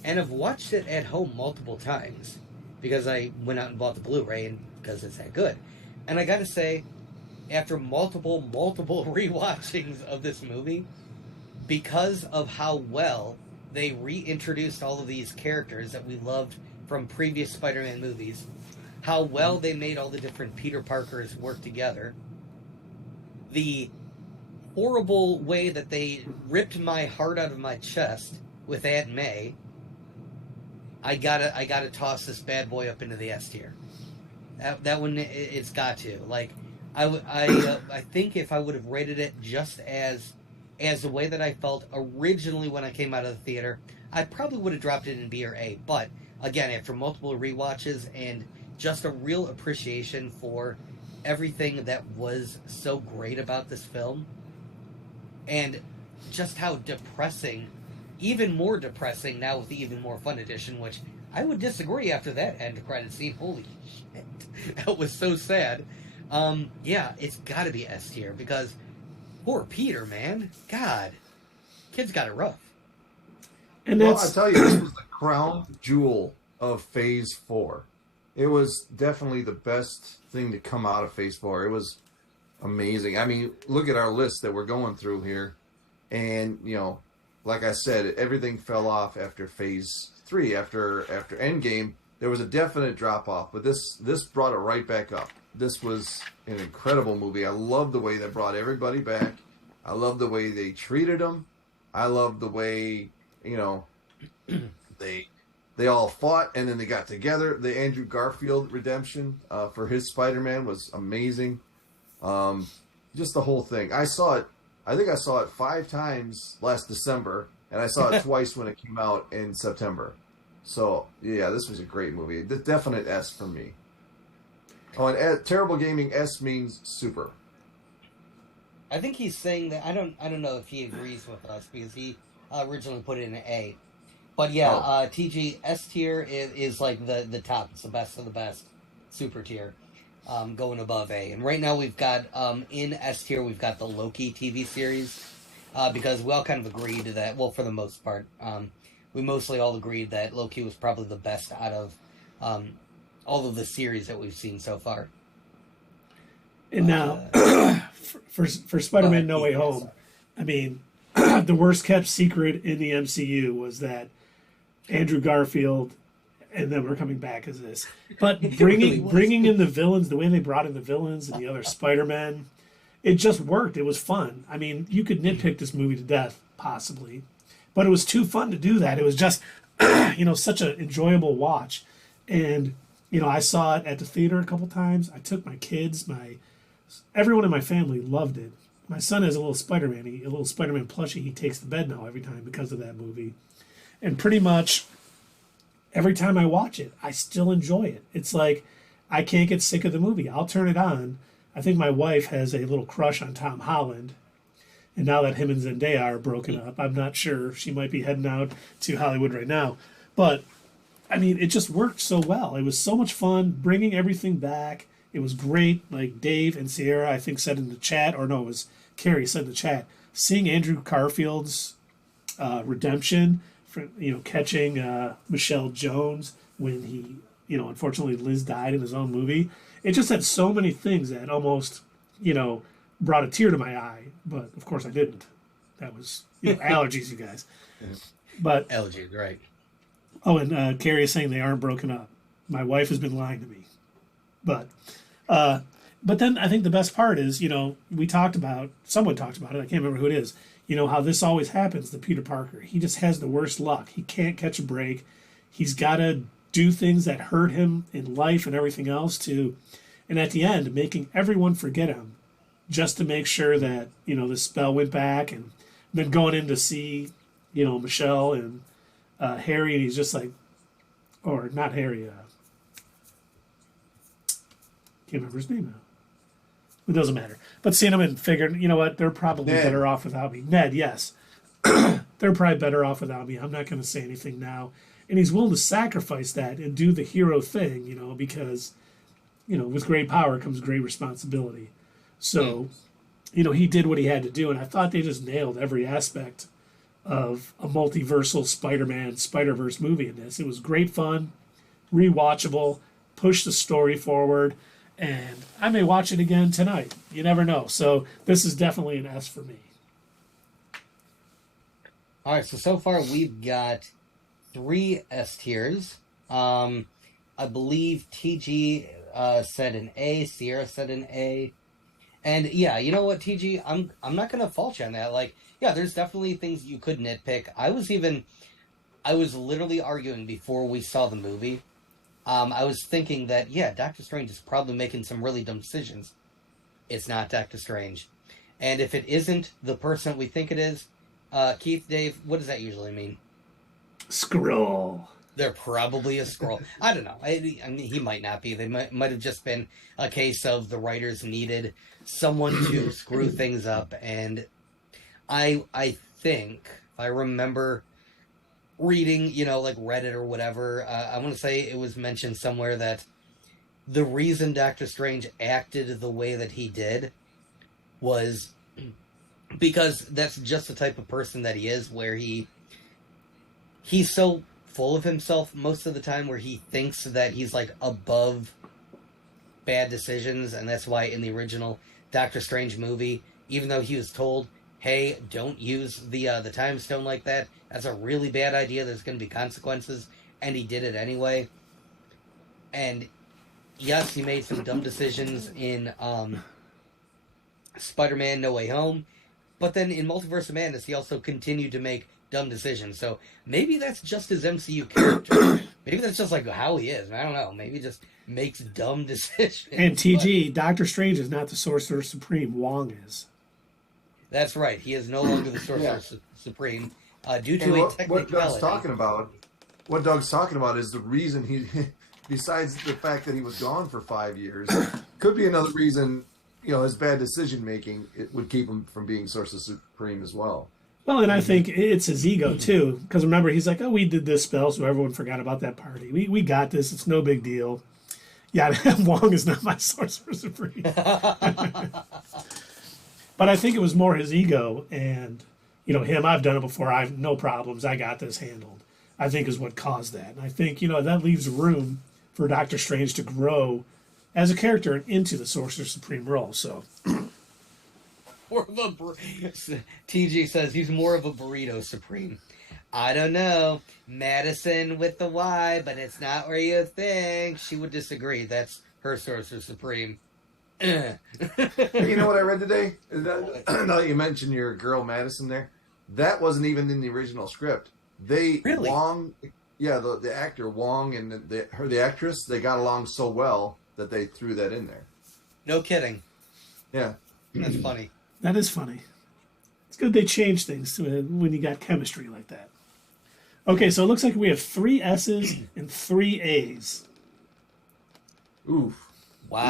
and I've watched it at home multiple times, because I went out and bought the Blu-ray, and because it's that good. And I gotta say, after multiple rewatchings of this movie, because of how well they reintroduced all of these characters that we loved from previous Spider-Man movies, how well they made all the different Peter Parkers work together, the horrible way that they ripped my heart out of my chest with Aunt May, I gotta toss this bad boy up into the S tier. That one, it's got to. I think if I would have rated it just as the way that I felt originally when I came out of the theater, I probably would have dropped it in B or A. But again, after multiple rewatches and just a real appreciation for everything that was so great about this film, and just how depressing, even more depressing now with the Even More Fun edition, which I would disagree after that end credit scene. Holy shit, that was so sad. Yeah, it's got to be S tier because poor Peter, man. God, kid's got it rough. And Well, I that's tell you, this was the crown jewel of Phase 4. It was definitely the best thing to come out of Phase 4. It was amazing. I mean, look at our list that we're going through here. And, like I said, everything fell off after Phase 3. After Endgame, there was a definite drop off, but this brought it right back up. This was an incredible movie. I love the way they brought everybody back. I love the way they treated them. I love the way, you know, they they all fought and then they got together. The Andrew Garfield redemption for his Spider-Man was amazing. Um, just the whole thing. I saw it. I think I saw it 5 times last December, and I saw it twice when it came out in September. So yeah, this was a great movie. The definite S for me. Oh, and terrible gaming S means super. I think he's saying that I don't know if he agrees with us because he originally put it in an A. But yeah, Oh, TG S tier is like the top. It's the best of the best. Super tier, going above A. And right now we've got in S tier we've got the Loki TV series because we all kind of agreed that, well, for the most part, we mostly all agreed that Loki was probably the best out of um, all of the series that we've seen so far. and But now for go Spider-Man ahead, No Keith. Way Yeah, Home, sorry. I mean, the worst kept secret in the MCU was that Andrew Garfield and then we're coming back as this. But It really was. bringing in the villains, the way they brought in the villains and the other Spider-Men, it just worked. It was fun. I mean, you could nitpick this movie to death, possibly, but it was too fun to do that. It was just, such an enjoyable watch. And, I saw it at the theater a couple times. I took my kids, everyone in my family loved it. My son has a little Spider-Man plushie he takes to bed now every time because of that movie. And pretty much every time I watch it, I still enjoy it. It's like I can't get sick of the movie. I'll turn it on. I think my wife has a little crush on Tom Holland. And now that him and Zendaya are broken up, I'm not sure. She might be heading out to Hollywood right now. But, I mean, it just worked so well. It was so much fun bringing everything back. It was great. Like Dave and Sierra, I think, said in the chat, or no, it was Carrie said in the chat, seeing Andrew Garfield's redemption, for, catching Michelle Jones when he, unfortunately Liz died in his own movie. It just had so many things that almost, brought a tear to my eye. But of course I didn't. That was allergies, you guys. But LG, right? oh, and Carrie is saying they aren't broken up. My wife has been lying to me. But uh, but then I think the best part is, someone talked about it. I can't remember who it is. How this always happens to Peter Parker. He just has the worst luck. He can't catch a break. He's got to do things that hurt him in life and everything else and at the end, making everyone forget him just to make sure that, the spell went back and then going in to see, Michelle and Harry, and he's just like, or not Harry, can't remember his name now. It doesn't matter. But seeing him and figuring, you know what, they're probably Ned. better off without me. Ned, yes. They're probably better off without me. I'm not going to say anything now. And he's willing to sacrifice that and do the hero thing, because, with great power comes great responsibility. So, he did what he had to do. And I thought they just nailed every aspect of a multiversal Spider-Man, Spider-Verse movie in this. It was great fun, rewatchable, pushed the story forward, and I may watch it again tonight. You never know. So this is definitely an S for me. All right, so far we've got three S tiers. I believe TG said an A, Sierra said an A, and yeah, you know what, TG, I'm not gonna fault you on that. Like, yeah, there's definitely things you could nitpick. I was literally arguing before we saw the movie. I was thinking that, yeah, Doctor Strange is probably making some really dumb decisions. It's not Doctor Strange, and if it isn't the person we think it is, Keith, Dave, what does that usually mean? Scroll. They're probably a scroll. I don't know. I mean, he might not be. They might have just been a case of the writers needed someone to screw things up. And I think if I remember reading, like Reddit or whatever, I want to say it was mentioned somewhere that the reason Doctor Strange acted the way that he did was because that's just the type of person that he is, where he's so full of himself most of the time, where he thinks that he's like above bad decisions, and that's why in the original Doctor Strange movie, even though he was told, "Hey, don't use the time stone like that. That's a really bad idea. There's going to be consequences," and he did it anyway. And yes, he made some dumb decisions in Spider-Man: No Way Home, but then in Multiverse of Madness, he also continued to make dumb decisions. So maybe that's just his MCU character. Maybe that's just like how he is. I don't know. Maybe he just makes dumb decisions. And TG, Doctor Strange is not the Sorcerer Supreme. Wong is. That's right. He is no longer the Sorcerer Supreme due to a technicality. What Doug's talking about is the reason he, besides the fact that he was gone for 5 years, could be another reason. His bad decision making, it would keep him from being Sorcerer Supreme as well. Well, and I think it's his ego too, because remember, he's like, "Oh, we did this spell, so everyone forgot about that party. We got this. It's no big deal." Yeah, Wong is not my Sorcerer Supreme. But I think it was more his ego and, him, I've done it before. I have no problems. I got this handled. I think is what caused that. And I think, that leaves room for Doctor Strange to grow as a character and into the Sorcerer Supreme role. So, TG says he's more of a burrito supreme. I don't know. Madison with the Y, but it's not where you think. She would disagree. That's her Sorcerer Supreme. You know what I read today? Now that you mentioned your girl Madison there, that wasn't even in the original script. Really? Wong, the actor Wong and the actress, they got along so well that they threw that in there. No kidding. Yeah, that's funny. That is funny. It's good they change things when you got chemistry like that. Okay, so it looks like we have 3 S's and 3 A's. Oof. Wow.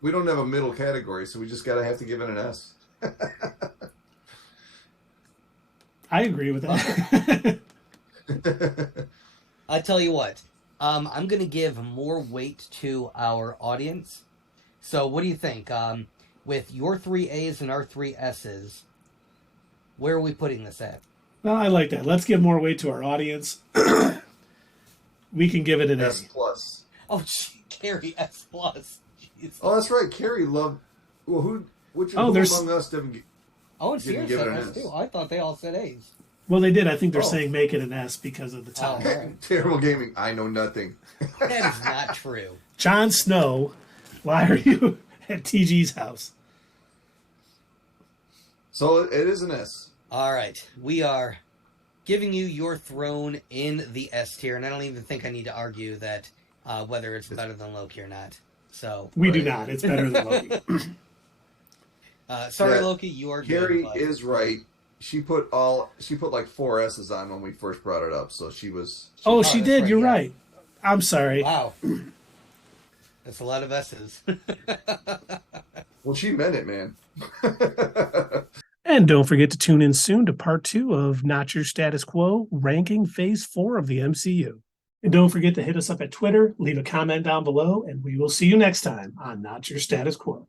We don't have a middle category, so we just have to give it an S. I agree with that. I tell you what, I'm going to give more weight to our audience. So what do you think? With your 3 A's and our 3 S's, where are we putting this at? Well, I like that. Let's give more weight to our audience. We can give it an S+. Oh, Carrie, S+. Jeez. Oh, that's right. Carrie loved... Well, which among us didn't give it an S? Too. I thought they all said A's. Well, they did. I think they're saying make it an S because of the time. Right. Terrible gaming. I know nothing. That is not true. Jon Snow, why are you at TG's house? So it is an S. All right. We are giving you your throne in the S tier, and I don't even think I need to argue that whether it's better than Loki or not. So we do not. It's better than Loki. Sorry, Loki, you are Carrie good, is right. She put like 4 S's on when we first brought it up, so she was. She did. Right, You're right. I'm sorry. Wow, that's a lot of S's. Well, she meant it, man. And don't forget to tune in soon to part 2 of Not Your Status Quo, ranking Phase 4 of the MCU. And don't forget to hit us up at Twitter, leave a comment down below, and we will see you next time on Not Your Status Quo.